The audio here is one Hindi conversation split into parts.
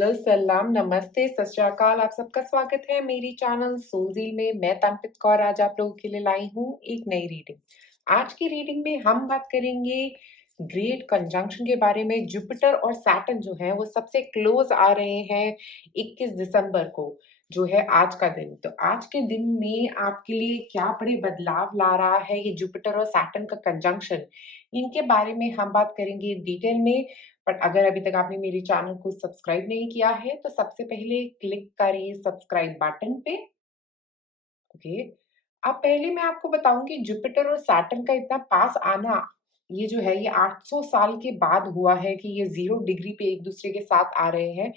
हेलो, सलाम, नमस्ते, सत श्री अकाल। आप सबका स्वागत है मेरी चैनल सोलज़ील में। मैं तनप्रीत कौर आज आप लोगों के लिए लाई हूँ एक नई रीडिंग। आज की रीडिंग में हम बात करेंगे ग्रेट कंजंक्शन के बारे में। जुपिटर और सैटर्न जो है वो सबसे क्लोज आ रहे हैं 21 दिसंबर को, जो है आज का दिन। तो आज के दिन में आपके लिए क्या बड़े बदलाव ला रहा है ये जुपिटर और सैटर्न का कंजंक्शन, इनके बारे में हम बात करेंगे डिटेल में। बट अगर अभी तक आपने मेरे चैनल को सब्सक्राइब नहीं किया है तो सबसे पहले क्लिक करें सब्सक्राइब बटन पे। ओके। अब पहले मैं आपको बताऊंगी जुपिटर और सैटर्न का इतना पास आना, ये जो है ये 800 साल के बाद हुआ है कि ये 0 डिग्री पे एक दूसरे के साथ आ रहे हैं।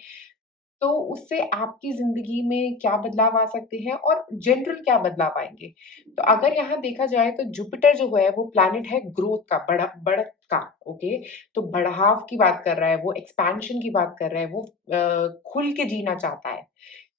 तो उससे आपकी ज़िंदगी में क्या बदलाव आ सकते हैं और जनरल क्या बदलाव आएँगे? तो अगर यहाँ देखा जाए तो जुपिटर जो है वो प्लैनेट है ग्रोथ का, बढ़त का, ओके? तो बढ़ाव की बात कर रहा है वो, एक्सपेंशन की बात कर रहा है वो, खुल के जीना चाहता है।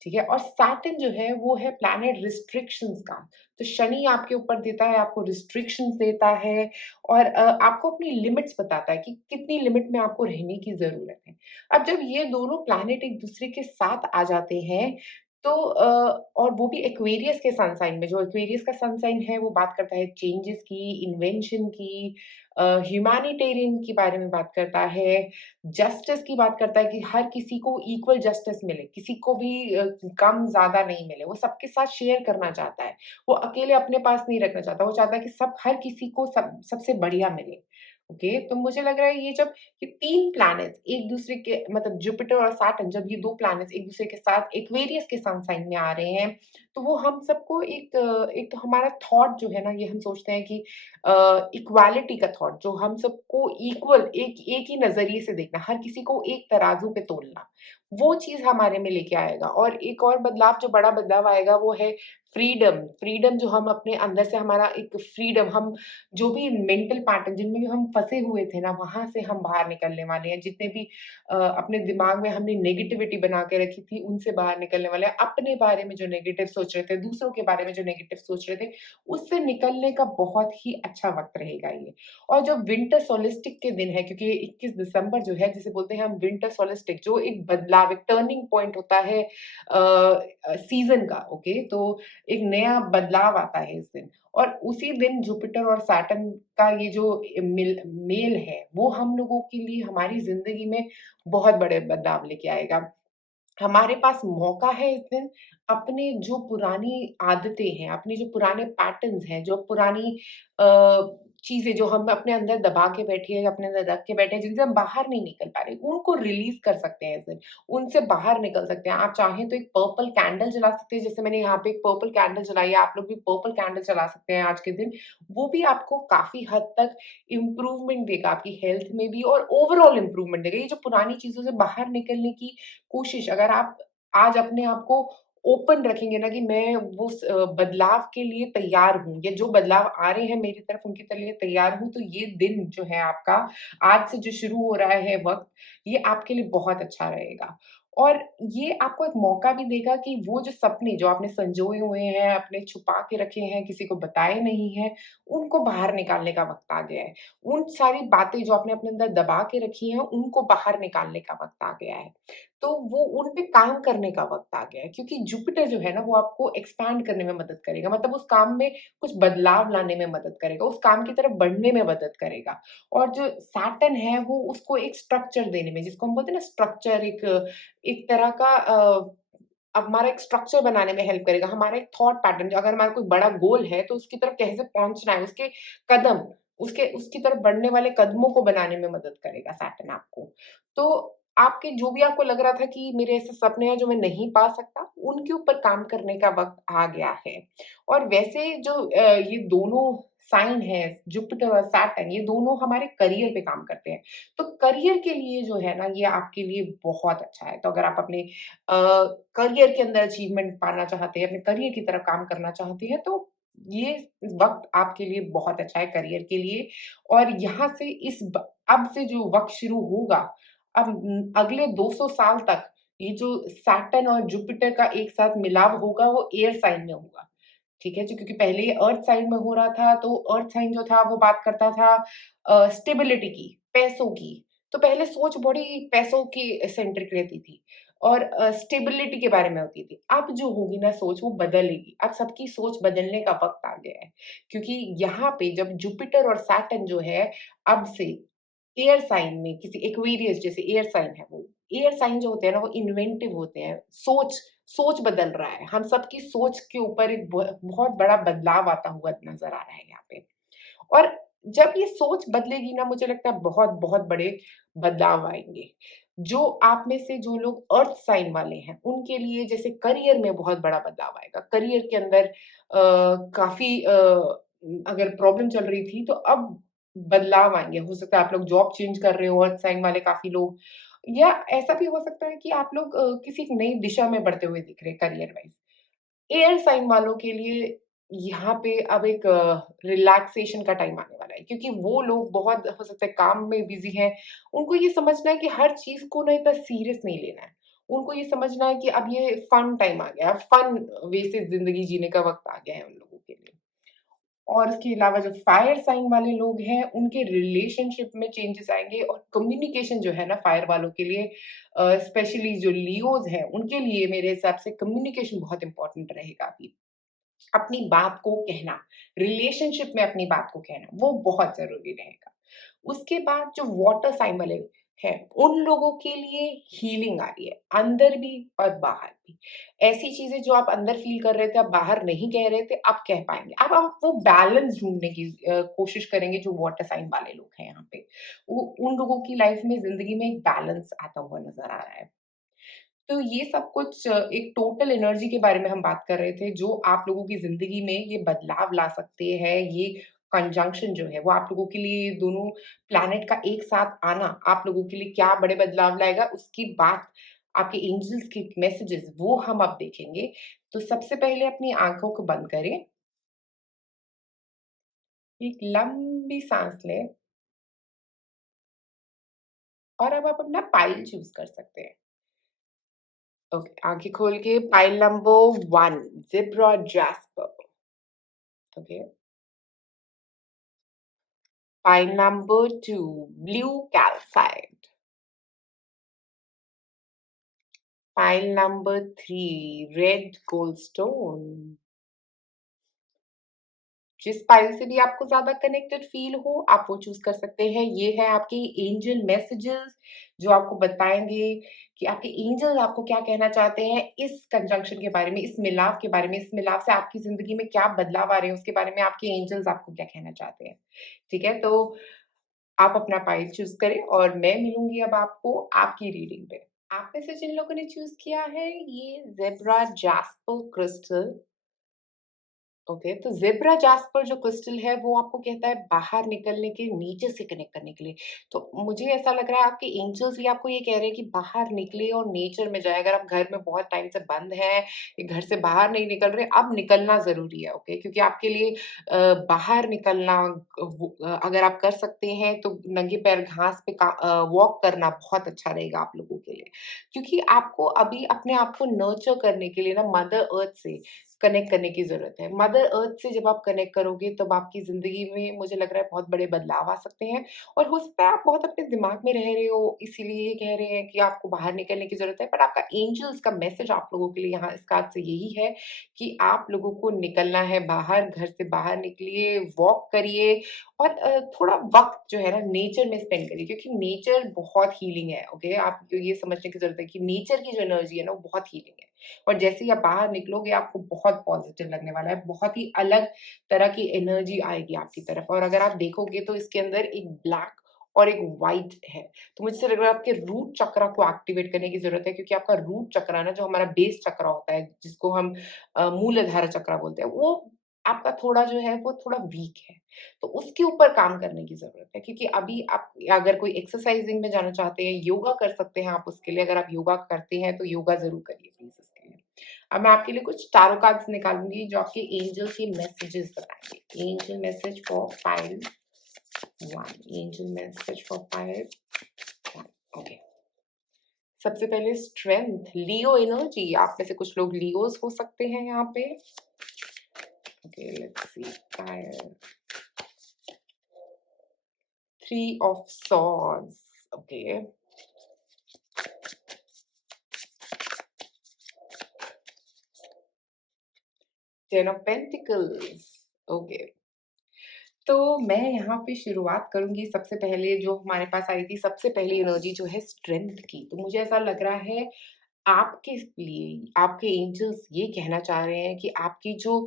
ठीक है? और सैटर्न जो है वो है प्लैनेट रिस्ट्रिक्शंस का। तो शनि आपके ऊपर देता है, आपको रिस्ट्रिक्शंस देता है और आपको अपनी लिमिट्स बताता है कि कितनी लिमिट में आपको रहने की ज़रूरत है। अब जब ये दोनों प्लैनेट एक दूसरे के साथ आ जाते हैं तो और वो भी एक्वेरियस के सन साइन में, जो एक्वेरियस का सन साइन है वो बात करता है चेंजेस की, इन्वेंशन की, ह्यूमैनिटेरियन के बारे में बात करता है, जस्टिस की बात करता है कि हर किसी को इक्वल जस्टिस मिले, किसी को भी कम ज़्यादा नहीं मिले, वो सबके साथ शेयर करना चाहता है। वो अकेले अपने पास नहीं रखना चाहता, वो चाहता है कि हर किसी को सबसे बढ़िया मिले। ओके, तो मुझे लग रहा है ये जब ये 3 प्लैनेट्स एक दूसरे के मतलब जुपिटर और सैटर्न, जब ये 2 प्लैनेट्स एक दूसरे के साथ एक्वेरियस के सन साइन में आ रहे हैं, तो वो हम सबको एक हमारा थॉट जो है ना, ये हम सोचते हैं कि इक्वालिटी का थॉट, जो हम सबको इक्वल एक ही नज़रिए से देखना, हर किसी को एक तराजू पे तोलना, वो चीज़ हमारे में लेके आएगा। और एक और बदलाव, जो बड़ा बदलाव आएगा वो है फ्रीडम। फ्रीडम जो हम अपने अंदर से, हमारा एक फ्रीडम, हम जो भी मेंटल पैटर्न जिनमें भी हम फँसे हुए थे ना, वहाँ से हम बाहर निकलने वाले हैं। जितने भी अपने दिमाग में हमने नेगेटिविटी बना के रखी थी, उनसे बाहर निकलने वाले हैं। अपने बारे में जो नेगेटिव सोच रहे थे, दूसरों के बारे में जो नेगेटिव सोच रहे थे, उससे निकलने का बहुत ही अच्छा वक़्त रहेगा ये। और जो विंटर सोलिस्टिक के दिन है, क्योंकि 21 दिसंबर जो है जिसे बोलते हैं हम विंटर सोलिस्टिक, जो एक बदलाव, एक टर्निंग पॉइंट होता है सीज़न का, ओके? तो एक नया बदलाव आता है इस दिन। और उसी दिन जुपिटर और सैटर्न का ये जो मेल है, वो हम लोगों के लिए हमारी ज़िंदगी में बहुत बड़े बदलाव लेके आएगा। हमारे पास मौका है इस दिन अपने जो पुरानी आदतें हैं, अपने जो पुराने पैटर्न्स हैं, जो पुरानी चीज़ें जो हम अपने अंदर दबा के बैठे हैं, अपने अंदर रख के बैठे हैं, जिनसे हम बाहर नहीं निकल पा रहे, उनको रिलीज़ कर सकते हैं इस दिन, उनसे बाहर निकल सकते हैं। आप चाहें तो एक पर्पल कैंडल जला सकते हैं, जैसे मैंने यहाँ पे एक पर्पल कैंडल जलाई है, आप लोग भी पर्पल कैंडल जला सकते हैं आज के दिन। वो भी आपको काफ़ी हद तक इम्प्रूवमेंट देगा, आपकी हेल्थ में भी और ओवरऑल इम्प्रूवमेंट देगा। ये जो पुरानी चीज़ों से बाहर निकलने की कोशिश, अगर आप आज अपने आप को ओपन रखेंगे ना कि मैं वो बदलाव के लिए तैयार हूँ, या जो बदलाव आ रहे हैं मेरी तरफ उनके लिए तैयार हूँ, तो ये दिन जो है आपका, आज से जो शुरू हो रहा है वक़्त, ये आपके लिए बहुत अच्छा रहेगा। और ये आपको एक मौका भी देगा कि वो जो सपने जो आपने संजोए हुए हैं, अपने छुपा के रखे हैं, किसी को बताए नहीं हैं, उनको बाहर निकालने का वक़्त आ गया है। उन सारी बातें जो आपने अपने अंदर दबा के रखी हैं, उनको बाहर निकालने का वक़्त आ गया है। तो वो उन पे काम करने का वक़्त आ गया है, क्योंकि जुपिटर जो है ना वो आपको एक्सपैंड करने में मदद करेगा, मतलब उस काम में कुछ बदलाव लाने में मदद करेगा, उस काम की तरफ बढ़ने में मदद करेगा। और जो सैटर्न है वो उसको एक स्ट्रक्चर देने में, जिसको हम बोलते हैं ना स्ट्रक्चर, एक एक तरह का हमारा एक स्ट्रक्चर बनाने में हेल्प करेगा, हमारा एक थॉट पैटर्न, जो अगर हमारा कोई बड़ा गोल है तो उसकी तरफ कैसे पहुँचना है, उसके कदम, उसके उसकी तरफ बढ़ने वाले कदमों को बनाने में मदद करेगा सैटर्न आपको। तो आपके जो भी आपको लग रहा था कि मेरे ऐसे सपने हैं जो मैं नहीं पा सकता, उनके ऊपर काम करने का वक़्त आ गया है। और वैसे जो ये दोनों साइन हैं, जुपिटर और सैटर्न, ये दोनों हमारे करियर पे काम करते हैं। तो करियर के लिए जो है ना, ये आपके लिए बहुत अच्छा है। तो अगर आप अपने करियर के अंदर अचीवमेंट पाना चाहते हैं, अपने करियर की तरफ काम करना चाहते हैं, तो ये वक़्त आपके लिए बहुत अच्छा है करियर के लिए। और यहाँ से अब से जो वक़्त शुरू होगा, अब अगले 200 साल तक ये जो सैटर्न और जुपिटर का एक साथ मिलाव होगा, वो एयर साइन में होगा। ठीक है जी? क्योंकि पहले ये अर्थ साइन में हो रहा था, तो अर्थ साइन जो था वो बात करता था स्टेबिलिटी की, पैसों की। तो पहले सोच बड़ी पैसों की सेंट्रिक रहती थी। और स्टेबिलिटी के बारे में होती थी। अब जो होगी ना सोच वो बदलेगी। अब सबकी सोच बदलने का वक़्त आ गया है। क्योंकि यहाँ पे जब जुपिटर और सैटर्न जो है अब से एयर साइन में किसी एक्वेरियस जैसे एयर साइन है वो। एयर साइन जो होते हैं ना वो इन्वेंटिव होते हैं। सोच सोच बदल रहा है। हम सबकी सोच के ऊपर एक बहुत बड़ा बदलाव आता हुआ नज़र आ रहा है यहाँ पे। और जब ये सोच बदलेगी ना मुझे लगता है बहुत-बहुत बड़े बदलाव आएँगे। जो आप में से जो लोग अर्थ साइन वाले हैं, उनके लिए जैसे करियर में बहुत बड़ा बदलाव आएगा। करियर के अंदर काफ़ी अगर प्रॉब्लम चल रही थी तो अब बदलाव आएँगे। हो सकता है आप लोग जॉब चेंज कर रहे हो अर्थ साइन वाले काफ़ी लोग या ऐसा भी हो सकता है कि आप लोग किसी एक नई दिशा में बढ़ते हुए दिख रहे हैं करियर वाइज़। एयर साइन वालों के लिए यहाँ पे अब एक रिलैक्सेशन का टाइम आने वाला है क्योंकि वो लोग बहुत हो सकता है काम में बिज़ी हैं। उनको ये समझना है कि हर चीज़ को ना इतना सीरियस नहीं लेना है। उनको ये समझना है कि अब ये फन टाइम आ गया है, फन वे से ज़िंदगी जीने का वक़्त आ गया है उन लोगों के लिए। और इसके अलावा जो फायर साइन वाले लोग हैं, उनके रिलेशनशिप में चेंजेस आएँगे और कम्युनिकेशन जो है ना फायर वालों के लिए स्पेशली जो लियोज़ हैं, उनके लिए मेरे हिसाब से कम्युनिकेशन बहुत इम्पोर्टेंट रहेगा अभी। अपनी बात को कहना, रिलेशनशिप में अपनी बात को कहना, वो बहुत ज़रूरी रहेगा। उसके बाद जो वाटर साइन वाले हैं, उन लोगों के लिए हीलिंग आ रही है, अंदर भी और बाहर भी। ऐसी चीज़ें जो आप अंदर फ़ील कर रहे थे, आप बाहर नहीं कह रहे थे, आप कह पाएँगे। अब आप वो बैलेंस ढूँढने की कोशिश करेंगे जो वाटर साइन वाले लोग हैं यहाँ पे। वो उन लोगों की लाइफ़ में ज़िंदगी में एक बैलेंस आता हुआ नज़र आ रहा है। तो ये सब कुछ एक टोटल एनर्जी के बारे में हम बात कर रहे थे, जो आप लोगों की ज़िंदगी में ये बदलाव ला सकते हैं। ये कंजंक्शन जो है, वो आप लोगों के लिए दोनों प्लैनेट का एक साथ आना, आप लोगों के लिए क्या बड़े बदलाव लाएगा, उसकी बात आपके एंजेल्स के मैसेजेस, वो हम अब देखेंगे। तो सबसे पहले अपनी आँखों को बंद करें, एक लंबी साँस लें और अब आप अपना पाइल चूज़ कर सकते हैं। ओके, आँखें खोल के pile number 1 zebra jasper, okay. Pile number 2, blue calcite. Pile number 3, red goldstone. जिस पाइल से भी आपको ज़्यादा कनेक्टेड फ़ील हो, आप वो चूज़ कर सकते हैं। ये है आपके एंजल मैसेजेस जो आपको बताएँगे कि आपके एंजल आपको क्या कहना चाहते हैं इस कंजंक्शन के बारे में, इस मिलाप के बारे में, इस मिलाप से आपकी ज़िंदगी में क्या बदलाव आ रहे हैं, उसके बारे में आपके एंजल्स आपको क्या कहना चाहते हैं। ठीक है? तो आप अपना पाइल चूज़ करें और मैं मिलूँगी अब आपको आपकी रीडिंग पे। आप में से जिन लोगों ने चूज़ किया है ये ज़ेब्रा जास्पर क्रिस्टल। ओके, तो ज़ेब्रा जास्पर जो क्रिस्टल है वो आपको कहता है बाहर निकलने के, नेचर से कनेक्ट करने के लिए। तो मुझे ऐसा लग रहा है आपके एंजेल्स भी आपको ये कह रहे हैं कि बाहर निकले और नेचर में जाएँ। अगर आप घर में बहुत टाइम से बंद हैं, या घर से बाहर नहीं निकल रहे, अब निकलना ज़रूरी है, ओके? क्योंकि आपके लिए बाहर निकलना अगर आप कर सकते हैं तो नंगे पैर घास पे वॉक करना बहुत अच्छा रहेगा आप लोगों के लिए। क्योंकि आपको अभी अपने आप को नर्चर करने के लिए ना मदर अर्थ से कनेक्ट करने की ज़रूरत है। मदर अर्थ से जब आप कनेक्ट करोगे तब आपकी ज़िंदगी में मुझे लग रहा है बहुत बड़े बदलाव आ सकते हैं और हो सकता है आप बहुत अपने दिमाग में रह रहे हो, इसीलिए ये कह रहे हैं कि आपको बाहर निकलने की ज़रूरत है। पर आपका एंजेल्स का मैसेज आप लोगों के लिए यहाँ इस कार्ड से यही है कि आप लोगों को निकलना है बाहर, घर से बाहर निकलिए, वॉक करिए और थोड़ा वक़्त जो है ना नेचर में स्पेंड करिए क्योंकि नेचर बहुत हीलिंग है, ओके? आपको ये समझने की ज़रूरत है कि नेचर की जो एनर्जी है ना वो बहुत हीलिंग है। और जैसे ही आप बाहर निकलोगे आपको बहुत पॉज़िटिव लगने वाला है, बहुत ही अलग तरह की एनर्जी आएगी आपकी तरफ और अगर आप देखोगे तो इसके अंदर एक ब्लैक और एक व्हाइट है। तो मुझे लग रहा है आपके रूट चक्रा को एक्टिवेट करने की ज़रूरत है क्योंकि आपका रूट चक्रा ना जो हमारा बेस चक्रा होता है जिसको हम मूलाधार चक्रा बोलते हैं, वो आपका थोड़ा जो है वो थोड़ा वीक है। तो उसके ऊपर काम करने की ज़रूरत है क्योंकि अभी आप अगर कोई एक्सरसाइज़िंग में जाना चाहते हैं, योगा कर सकते हैं आप उसके लिए। अगर आप योगा करते हैं तो योगा ज़रूर करिए प्लीज़ इसके लिए। अब मैं आपके लिए कुछ टैरो कार्ड्स निकालूँगी जो आपके एंजल के मैसेजेस बताएँगे। Angel message for pile 1, angel message for pile 1, okay. सबसे पहले स्ट्रेंथ, लियो एनर्जी, आप में से कुछ लोग लियोज़ हो सकते हैं यहाँ पे। Okay, let's see pile 3 of swords, okay. 10 of pentacles. Okay, तो मैं यहाँ पे शुरुआत करूँगी सबसे पहले जो हमारे पास आई थी, सबसे पहली एनर्जी जो है स्ट्रेंथ की। तो मुझे ऐसा लग रहा है आपके लिए आपके एंजल्स ये कहना चाह रहे हैं कि आपकी जो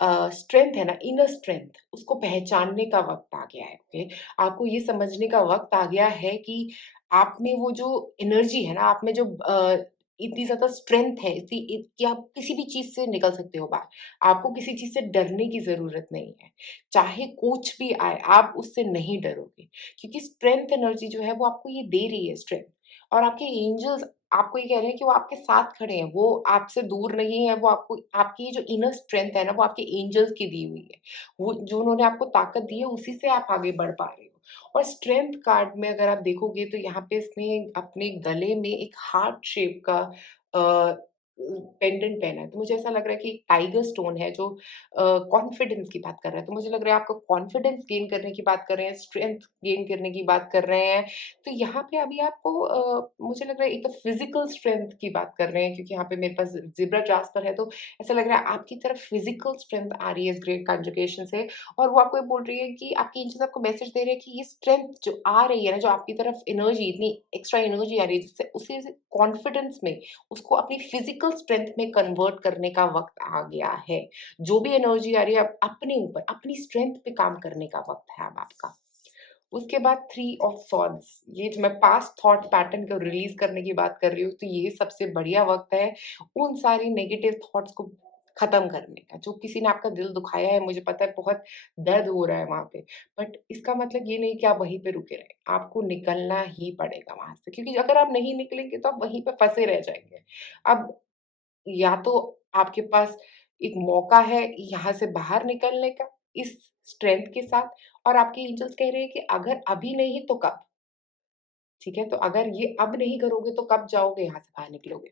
स्ट्रेंथ है ना, इनर स्ट्रेंथ, उसको पहचानने का वक़्त आ गया है, ओके? आपको ये समझने का वक़्त आ गया है कि आप में वो जो एनर्जी है ना, आप में जो इतनी ज़्यादा स्ट्रेंथ है इतनी कि आप किसी भी चीज़ से निकल सकते हो बाहर। आपको किसी चीज़ से डरने की ज़रूरत नहीं है। चाहे कुछ भी आए, आप उससे नहीं डरोगे क्योंकि स्ट्रेंथ एनर्जी जो है वो आपको ये दे रही है स्ट्रेंथ। और आपके एंजल्स आपको ये कह रहे हैं कि वो आपके साथ खड़े हैं, वो आपसे दूर नहीं है, वो आपको आपकी जो इनर स्ट्रेंथ है ना, वो आपके एंजल्स की दी हुई है। वो जो उन्होंने आपको ताकत दी है, उसी से आप आगे बढ़ पा रहे हो। और स्ट्रेंथ कार्ड में अगर आप देखोगे तो यहाँ पे इसने अपने गले में एक हार्ट शेप का अ, पेंडेंट पहना है। तो मुझे ऐसा लग रहा है कि एक टाइगर स्टोन है जो कॉन्फिडेंस की बात कर रहा है। तो मुझे लग रहा है आपको कॉन्फिडेंस गेन करने की बात कर रहे हैं, स्ट्रेंथ गेन करने की बात कर रहे हैं। तो यहाँ पे अभी आपको मुझे लग रहा है एक तो फिज़िकल स्ट्रेंथ की बात कर रहे हैं क्योंकि यहाँ पे मेरे पास ज़ेब्रा जास्पर है, तो ऐसा लग रहा है आपकी तरफ फिज़िकल स्ट्रेंथ आ रही है इस ग्रेट कॉन्जुगेशन से। और वो आपको ये बोल रही है कि आपके एंजेल्स आपको मैसेज दे रहे हैं कि ये स्ट्रेंथ जो आ रही है ना, जो आपकी तरफ एनर्जी इतनी एक्स्ट्रा एनर्जी आ रही है जिससे उसे कॉन्फिडेंस में उसको अपनी फिज़िकल स्ट्रेंथ में कन्वर्ट करने का वक़्त आ गया है। जो भी एनर्जी आ रही है अब अपने ऊपर, अपनी स्ट्रेंथ पे काम करने का वक़्त है अब आपका। उसके बाद 3 ऑफ सॉर्ड्स, ये जो मैं पास्ट थॉट पैटर्न को रिलीज़ करने की बात कर रही हूँ, तो ये सबसे बढ़िया वक़्त है उन सारी नेगेटिव थॉट्स को ख़त्म करने का। जो किसी ने आपका दिल दुखाया है, मुझे पता है बहुत दर्द हो रहा है वहाँ पे, बट इसका मतलब ये नहीं कि आप वहीं पे रुके रहें। आपको निकलना ही पड़ेगा वहाँ से क्योंकि अगर आप नहीं निकलेंगे तो आप वहीं पे फँसे रह जाएँगे। अब या तो आपके पास एक मौका है यहाँ से बाहर निकलने का, इस स्ट्रेंथ के साथ, और आपके एंजल्स कह रहे हैं कि अगर अभी नहीं तो कब? ठीक है? तो अगर ये अब नहीं करोगे तो कब जाओगे यहाँ से बाहर निकलोगे?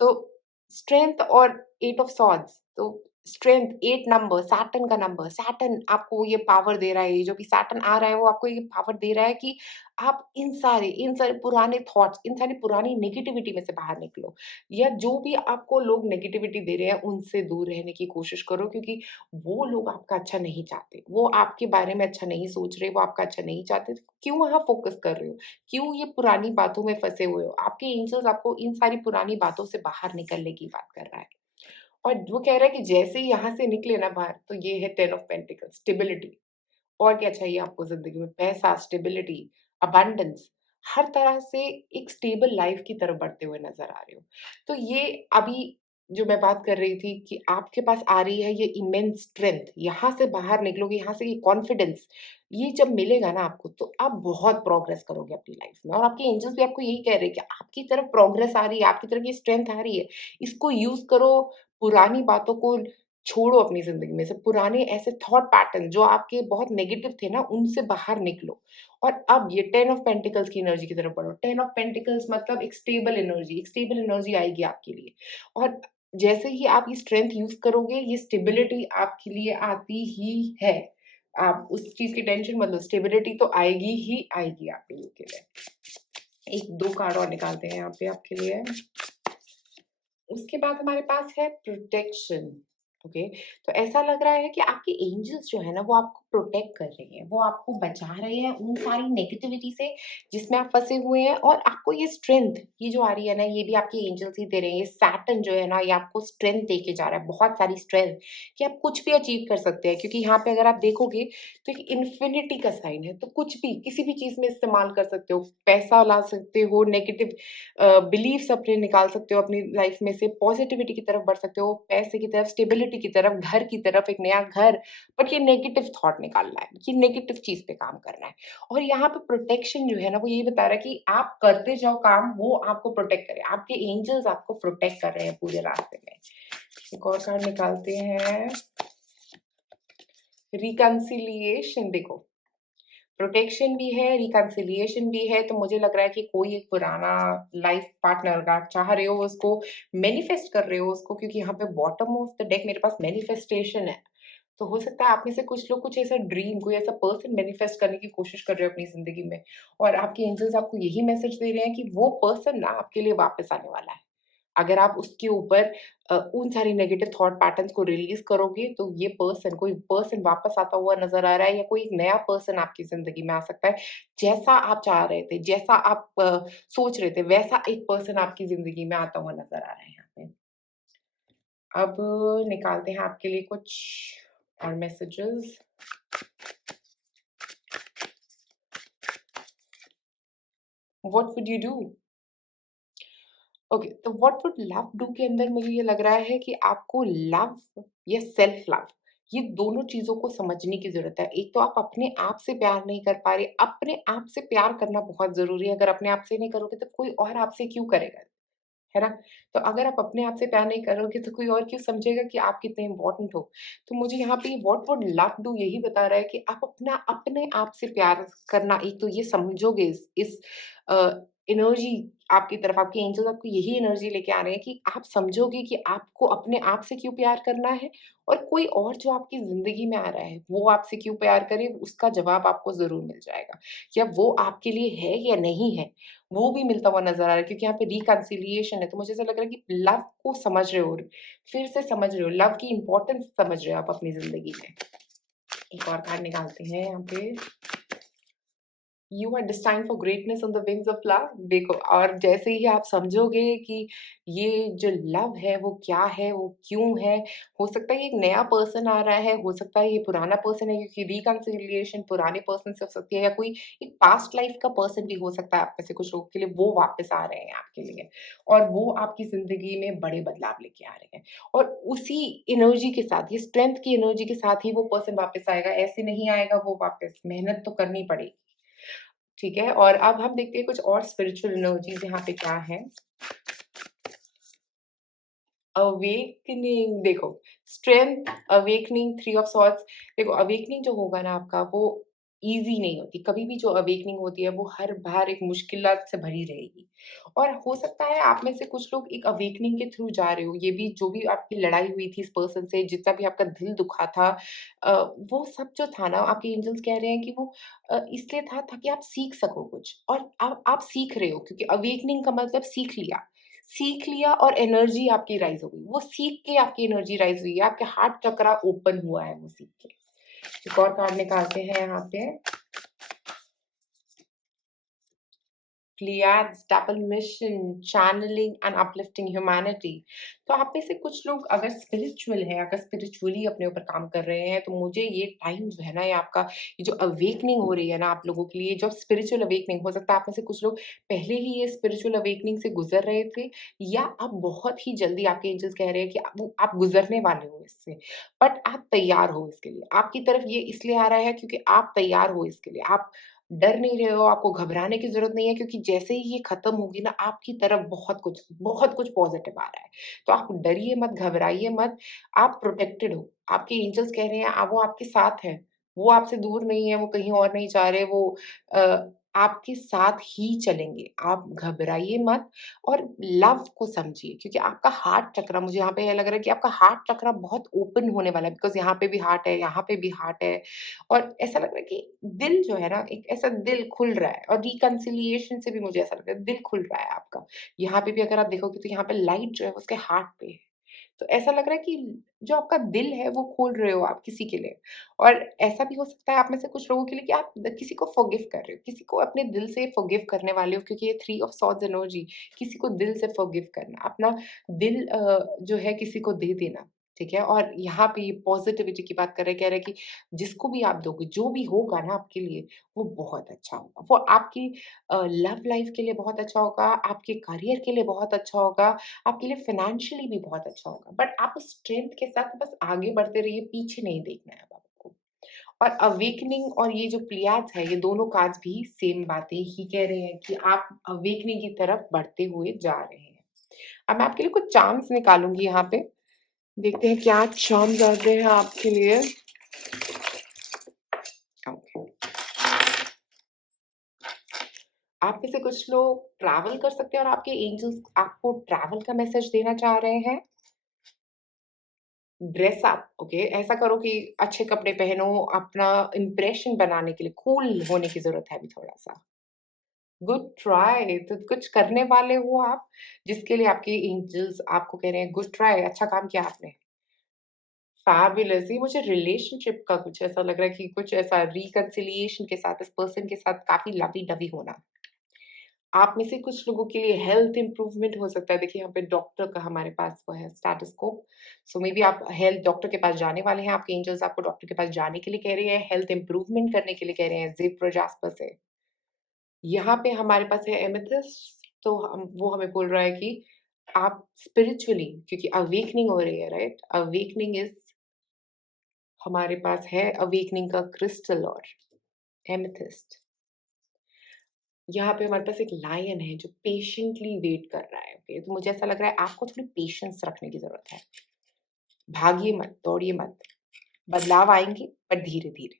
तो स्ट्रेंथ और 8 ऑफ सॉर्ड्स, तो स्ट्रेंथ 8 नंबर, सैटर्न का नंबर, सैटर्न आपको ये पावर दे रहा है, ये जो भी सैटर्न आ रहा है वो आपको ये पावर दे रहा है कि आप इन सारे पुराने थॉट्स, इन सारी पुरानी नेगेटिविटी में से बाहर निकलो। या जो भी आपको लोग नेगेटिविटी दे रहे हैं उनसे दूर रहने की कोशिश करो क्योंकि वो लोग आपका अच्छा नहीं चाहते। वो आपके बारे में अच्छा नहीं सोच रहे, वो आपका अच्छा नहीं चाहते, तो क्यों वहाँ फ़ोकस कर रहे हो? क्यों ये पुरानी बातों में फँसे हुए हो? आपके एंजल्स आपको इन सारी पुरानी बातों से बाहर निकलने की बात कर रहा है। और वो कह रहा है कि जैसे ही यहाँ से निकले ना बाहर, तो ये है 10 ऑफ पेंटिकल्स, स्टेबिलिटी। और क्या चाहिए आपको ज़िंदगी में? पैसा, स्टेबिलिटी, अबंडेंस, हर तरह से एक स्टेबल लाइफ़ की तरफ बढ़ते हुए नज़र आ रहे हो। तो ये अभी जो मैं बात कर रही थी कि आपके पास आ रही है ये इमेंस स्ट्रेंथ, यहाँ से बाहर निकलोगे, यहाँ से ये कॉन्फिडेंस, ये जब मिलेगा ना आपको, तो आप बहुत प्रोग्रेस करोगे अपनी लाइफ़ में। और आपके एंजेल्स भी आपको यही कह रहे हैं कि आपकी तरफ प्रोग्रेस आ रही है, आपकी तरफ ये स्ट्रेंथ आ रही है, इसको यूज़ करो, पुरानी बातों को छोड़ो अपनी ज़िंदगी में से, पुराने ऐसे थॉट पैटर्न जो आपके बहुत नेगेटिव थे ना, उनसे बाहर निकलो। और अब ये 10 ऑफ पेंटिकल्स की एनर्जी की तरफ बढ़ो। 10 ऑफ पेंटिकल्स मतलब एक स्टेबल एनर्जी आएगी आपके लिए। और जैसे ही आप ये स्ट्रेंथ यूज़ करोगे, ये स्टेबिलिटी आपके लिए आती ही है। आप उस चीज़ की टेंशन मत लो, स्टेबिलिटी तो आएगी ही आएगी आपके लिए के लिए। 1-2 कार्ड और निकालते हैं यहाँ पे आपके लिए। उसके बाद हमारे पास है प्रोटेक्शन, ओके। तो ऐसा लग रहा है कि आपके एंजल्स जो है ना वो आपको प्रोटेक्ट कर रहे हैं, वो आपको बचा रहे हैं उन सारी नेगेटिविटी से जिसमें आप फंसे हुए हैं। और आपको ये स्ट्रेंथ, ये जो आ रही है ना, ये भी आपके एंजल्स ही दे रहे हैं। ये सैटर्न जो है ना, ये आपको स्ट्रेंथ दे के जा रहा है, बहुत सारी स्ट्रेंथ, कि आप कुछ भी अचीव कर सकते हैं। क्योंकि यहाँ पे अगर आप देखोगे तो एक इन्फिनिटी का साइन है, तो कुछ भी किसी भी चीज़ में इस्तेमाल कर सकते हो। पैसा ला सकते हो, नेगेटिव बिलीफ्स अपने निकाल सकते हो अपनी लाइफ में से, पॉजिटिविटी की तरफ बढ़ सकते हो, पैसे की तरफ, स्टेबिलिटी की तरफ, घर की तरफ, एक नया घर। बट ये नेगेटिव थॉट निकालना है, ये नेगेटिव चीज़ पे काम करना है। और यहाँ पे प्रोटेक्शन जो है ना, वो यही बता रहा है कि आप करते जाओ काम, वो आपको प्रोटेक्ट करे। आपके एंजल्स आपको प्रोटेक्ट कर रहे हैं पूरे रास्ते में। एक और कार्ड निकालते हैं, रिकंसिलिएशन। देखो, प्रोटेक्शन भी है, रिकंसिलिएशन भी है, तो मुझे लग रहा है कि कोई एक पुराना लाइफ पार्टनर अगर आप चाह रहे हो उसको, मैनिफेस्ट कर रहे हो उसको, क्योंकि यहाँ पे बॉटम ऑफ द डेक मेरे पास मैनिफेस्टेशन है। तो हो सकता है आप में से कुछ लोग कुछ ऐसा ड्रीम, कोई ऐसा पर्सन मैनिफेस्ट करने की कोशिश कर रहे हो अपनी ज़िंदगी में, और आपके एंजल्स आपको यही मैसेज दे रहे हैं कि वो पर्सन ना आपके लिए वापस आने वाला है। अगर आप उसके ऊपर उन सारे नेगेटिव थॉट पैटर्न्स को रिलीज़ करोगे, तो ये कोई पर्सन वापस आता हुआ नज़र आ रहा है या कोई एक नया पर्सन आपकी ज़िंदगी में आ सकता है। जैसा आप चाह रहे थे, जैसा आप सोच रहे थे, वैसा एक पर्सन आपकी ज़िंदगी में आता हुआ नज़र आ रहा है यहाँ पे। अब निकालते हैं आपके लिए कुछ और messages. What would you do? Okay, तो व्हाट वुड लव डू के अंदर मुझे ये लग रहा है कि आपको लव या सेल्फ लव, ये दोनों चीज़ों को समझने की ज़रूरत है। एक तो आप अपने आप से प्यार नहीं कर पा रहे, अपने आप से प्यार करना बहुत ज़रूरी है। अगर अपने आप से नहीं करोगे तो कोई और आपसे क्यों करेगा? है ना? तो अगर आप अपने आप से प्यार नहीं करोगे तो कोई और क्यों समझेगा कि आप कितने इम्पोर्टेंट हो? तो मुझे यहाँ पे व्हाट वुड लव डू यही बता रहा है कि आप अपने आप से प्यार करना, एक तो ये समझोगे इस एनर्जी आपकी तरफ, आपके एंजेल्स आपको यही एनर्जी लेके आ रहे हैं कि आप समझोगे कि आपको अपने आप से क्यों प्यार करना है और कोई और जो आपकी ज़िंदगी में आ रहा है, वो आपसे क्यों प्यार करे, उसका जवाब आपको ज़रूर मिल जाएगा। या वो आपके लिए है या नहीं है, वो भी मिलता हुआ नज़र आ रहा है क्योंकि यहाँ पे रिकन्सिलिएशन है, तो मुझे ऐसा लग रहा है कि लव को समझ रहे हो, फिर से समझ रहे हो, लव की इम्पोर्टेंस समझ रहे हो आप अपनी ज़िंदगी में। एक और कार्ड निकालते हैं यहाँ पे। You are destined for greatness on the wings of love. देखो, और जैसे ही आप समझोगे कि ये जो लव है वो क्या है, वो क्यों है, हो सकता है ये एक नया पर्सन आ रहा है, हो सकता है ये पुराना पर्सन है क्योंकि रिकन्सिलिएशन पुराने पर्सन से हो सकती है, या कोई एक पास्ट लाइफ का पर्सन भी हो सकता है आप में से कुछ लोगों के लिए, वो वापस आ रहे हैं आपके लिए और वो आपकी ज़िंदगी में बड़े बदलाव लेके आ रहे हैं। और उसी एनर्जी के साथ, ये स्ट्रेंथ की एनर्जी के साथ ही वो पर्सन वापस आएगा, ऐसे नहीं आएगा वो वापस, मेहनत तो करनी पड़ेगी। ठीक है, और अब हम देखते हैं कुछ और स्पिरिचुअल एनर्जीज़ यहाँ पे क्या हैं। अवेकनिंग, देखो, strength, awakening, three of swords. देखो, अवेकनिंग जो होगा ना आपका, वो ईज़ी नहीं होती। कभी भी जो अवेकनिंग होती है वो हर बार एक मुश्किलात से भरी रहेगी। और हो सकता है आप में से कुछ लोग एक अवेकनिंग के थ्रू जा रहे हो। ये भी जो भी आपकी लड़ाई हुई थी इस पर्सन से, जितना भी आपका दिल दुखा था, अ, वो सब जो था ना, आपके एंजल्स कह रहे हैं कि वो इसलिए था ताकि आप सीख सको कुछ, और अब आप सीख रहे हो क्योंकि अवेकनिंग का मतलब सीख लिया और एनर्जी आपकी राइज़ हो गई। वो सीख के आपकी एनर्जी राइज़ हुई है, आपके हार्ट चक्रा ओपन हुआ है वो सीख के। एक और कार्ड निकालते हैं यहाँ पे। Pleiades, double mission, channelling and uplifting humanity. तो आप में से कुछ लोग अगर स्पिरिचुअल हैं, अगर स्पिरिचुअली अपने ऊपर काम कर रहे हैं, तो मुझे ये टाइम जो है ना, ये आपका ये जो अवेकनिंग हो रही है ना आप लोगों के लिए, जो स्पिरिचुअल अवेकनिंग, हो सकता है आप में से कुछ लोग पहले ही ये स्पिरिचुअल अवेकनिंग से गुज़र रहे थे, या अब बहुत ही जल्दी आपके एंजेल्स कह रहे हैं कि आप गुज़रने वाले हो इससे। बट आप तैयार हो इसके लिए। आपकी तरफ ये इसलिए आ रहा है क्योंकि आप तैयार हो इसके लिए। आप डर नहीं रहे हो, आपको घबराने की ज़रूरत नहीं है क्योंकि जैसे ही ये खत्म होगी ना, आपकी तरफ बहुत कुछ पॉज़िटिव आ रहा है। तो आप डरिए मत, घबराइए मत, आप प्रोटेक्टेड हो। आपके एंजेल्स कह रहे हैं वो आपके साथ हैं, वो आपसे दूर नहीं है, वो कहीं और नहीं जा रहे, वो अ, आपके साथ ही चलेंगे। आप घबराइए मत और लव को समझिए क्योंकि आपका हार्ट चक्र, मुझे यहाँ पे ये लग रहा है कि आपका हार्ट चक्र बहुत ओपन होने वाला है, बिकॉज़ यहाँ पे भी हार्ट है, यहाँ पे भी हार्ट है। और ऐसा लग रहा है कि दिल जो है ना, एक ऐसा दिल खुल रहा है, और रिकन्सिलिएशन से भी मुझे ऐसा लग रहा है दिल खुल रहा है आपका। यहाँ पे भी अगर आप देखोगे तो यहाँ पे लाइट जो है उसके हार्ट पे है। तो ऐसा लग रहा है कि जो आपका दिल है वो खोल रहे हो आप किसी के लिए। और ऐसा भी हो सकता है आप में से कुछ लोगों के लिए कि आप किसी को फ़ॉरगिव कर रहे हो, किसी को अपने दिल से फ़ॉरगिव करने वाले हो, क्योंकि ये थ्री ऑफ सॉर्ड्स एनर्जी, किसी को दिल से फ़ॉरगिव करना, अपना दिल जो है किसी को दे देना, ठीक है? और यहाँ पे ये पॉज़िटिविटी की बात कर रहे हैं, कह रहे हैं कि जिसको भी आप दोगे, जो भी होगा ना आपके लिए, वो बहुत अच्छा होगा। वो आपकी लव लाइफ़ के लिए बहुत अच्छा होगा, आपके करियर के लिए बहुत अच्छा होगा, आपके लिए फाइनेंशियली भी बहुत अच्छा होगा। बट आप उस स्ट्रेंथ के साथ बस आगे बढ़ते रहिए, पीछे नहीं देखना है अब आपको। और अवेकनिंग और ये जो प्लियाड्स है, ये दोनों कार्ड्स भी सेम बातें ही कह रहे हैं कि आप अवेकनिंग की तरफ बढ़ते हुए जा रहे हैं। अब मैं आपके लिए कुछ चार्म्स निकालूँगी यहाँ पे। देखते हैं क्या चार्म्स आ रहे हैं आपके लिए। ओके। आप में से कुछ लोग ट्रैवल कर सकते हैं और आपके एंजेल्स आपको ट्रैवल का मैसेज देना चाह रहे हैं। ड्रेस अप, ओके, ऐसा करो कि अच्छे कपड़े पहनो, अपना इंप्रेशन बनाने के लिए कूल होने की ज़रूरत है अभी थोड़ा-सा। Good try. तो कुछ करने वाले हो आप, जिसके लिए आपके एंजल्स आपको कह रहे हैं गुड ट्राई, अच्छा काम किया आपने। फैबुलस। ये मुझे रिलेशनशिप का कुछ ऐसा लग रहा है कि कुछ ऐसा रिकंसिलिएशन के साथ, इस पर्सन के साथ काफ़ी लवी-डवी होना। आप में से कुछ लोगों के लिए हेल्थ इम्प्रूवमेंट हो सकता है। देखिए यहाँ पे डॉक्टर का हमारे पास वो है स्टेथोस्कोप। सो मे बी आप हेल्थ डॉक्टर के पास जाने वाले हैं, आपके एंजल्स आपको डॉक्टर के पास जाने के लिए कह रहे हैं, हेल्थ इम्प्रूवमेंट करने के लिए कह रहे हैं, ज़ेब्रा जास्पर से। यहाँ पे हमारे पास है एमेथिस्ट, तो हम वो हमें बोल रहा है कि आप स्पिरिचुअली, क्योंकि अवेकनिंग हो रही है, राइट? अवेकनिंग इज़, हमारे पास है अवेकनिंग का क्रिस्टल और एमेथिस्ट। यहाँ पे हमारे पास एक लायन है जो पेशेंटली वेट कर रहा है, ओके? तो मुझे ऐसा लग रहा है आपको थोड़ी पेशेंस रखने की ज़रूरत है। भागिए मत, दौड़िए मत, बदलाव आएँगे पर धीरे-धीरे।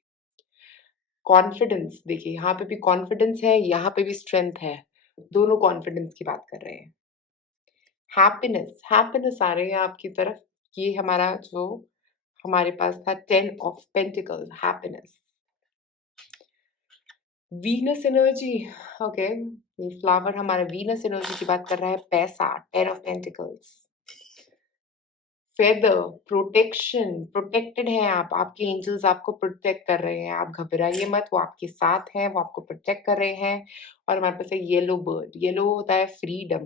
कॉन्फिडेंस, देखिए यहाँ पे भी कॉन्फिडेंस है, यहाँ पे भी स्ट्रेंथ है। दोनों कॉन्फिडेंस की बात कर रहे हैं। हैप्पीनेस, हैप्पीनेस आ रही है आपकी तरफ। ये हमारा जो हमारे पास था 10 of pentacles, happiness. Venus energy, okay, ये फ्लावर हमारा वीनस एनर्जी की बात कर रहा है। पैसा, 10 of pentacles. Feather, protection, protected हैं आप, आपके एंजल्स आपको प्रोटेक्ट कर रहे हैं, आप घबराइए मत, वो आपके साथ हैं, वो आपको प्रोटेक्ट कर रहे हैं। और हमारे पास है येलो बर्ड, येलो होता है फ्रीडम,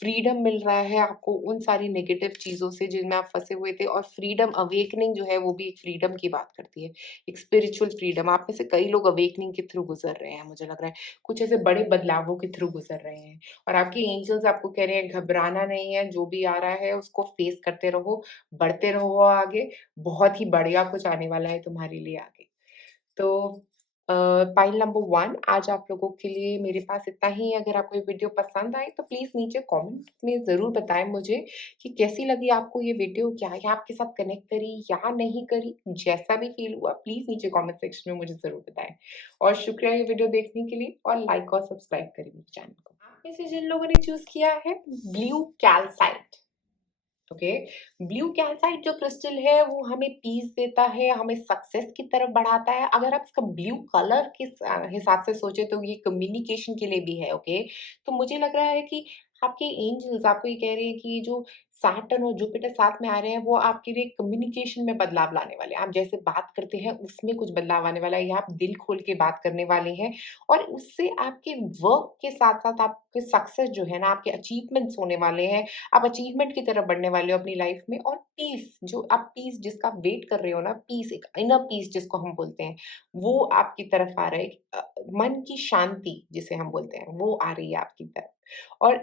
फ्रीडम मिल रहा है आपको उन सारी नेगेटिव चीज़ों से जिनमें आप फँसे हुए थे। और फ्रीडम, अवेकनिंग जो है वो भी एक फ्रीडम की बात करती है, एक स्पिरिचुअल फ्रीडम। आप में से कई लोग अवेकनिंग के थ्रू गुज़र रहे हैं, मुझे लग रहा है, कुछ ऐसे बड़े बदलावों के थ्रू गुज़र रहे हैं। और आपके एंजल्स आपको कह रहे हैं घबराना नहीं है, जो भी आ रहा है उसको फेस करते रहो, बढ़ते रहो आगे, बहुत ही बढ़िया कुछ आने वाला है तुम्हारे लिए आगे। तो पाइल नंबर 1 आज आप लोगों के लिए मेरे पास इतना ही। अगर आपको ये वीडियो पसंद आई तो प्लीज़ नीचे कमेंट में ज़रूर बताएँ मुझे कि कैसी लगी आपको ये वीडियो, क्या ये आपके साथ कनेक्ट करी या नहीं करी? जैसा भी फ़ील हुआ प्लीज़ नीचे कमेंट सेक्शन में मुझे ज़रूर बताएँ। और शुक्रिया ये वीडियो देखने के लिए, और लाइक और सब्सक्राइब करें मेरे चैनल को। आप में से जिन लोगों ने चूज़ किया है blue calcite, okay, blue calcite जो क्रिस्टल है वो हमें पीस देता है, हमें सक्सेस की तरफ बढ़ाता है। अगर आप इसका ब्लू कलर के हिसाब से सोचे तो ये कम्युनिकेशन के लिए भी है, ओके। तो मुझे लग रहा है कि आपके एंजल्स आपको ये कह रहे हैं कि जो सैटर्न और जुपिटर साथ में आ रहे हैं वो आपके लिए कम्युनिकेशन में बदलाव लाने वाले हैं। आप जैसे बात करते हैं उसमें कुछ बदलाव आने वाला है, या आप दिल खोल के बात करने वाले हैं, और उससे आपके वर्क के साथ साथ आपके सक्सेस जो है ना, आपके अचीवमेंट्स होने वाले हैं। आप अचीवमेंट की तरफ बढ़ने वाले हो अपनी लाइफ में। और पीस, जो आप पीस जिसका आप वेट कर रहे हो ना, पीस, एक इनर पीस जिसको हम बोलते हैं, वो आपकी तरफ आ रहा है। मन की शांति जिसे हम बोलते हैं, वो आ रही है आपकी तरफ। और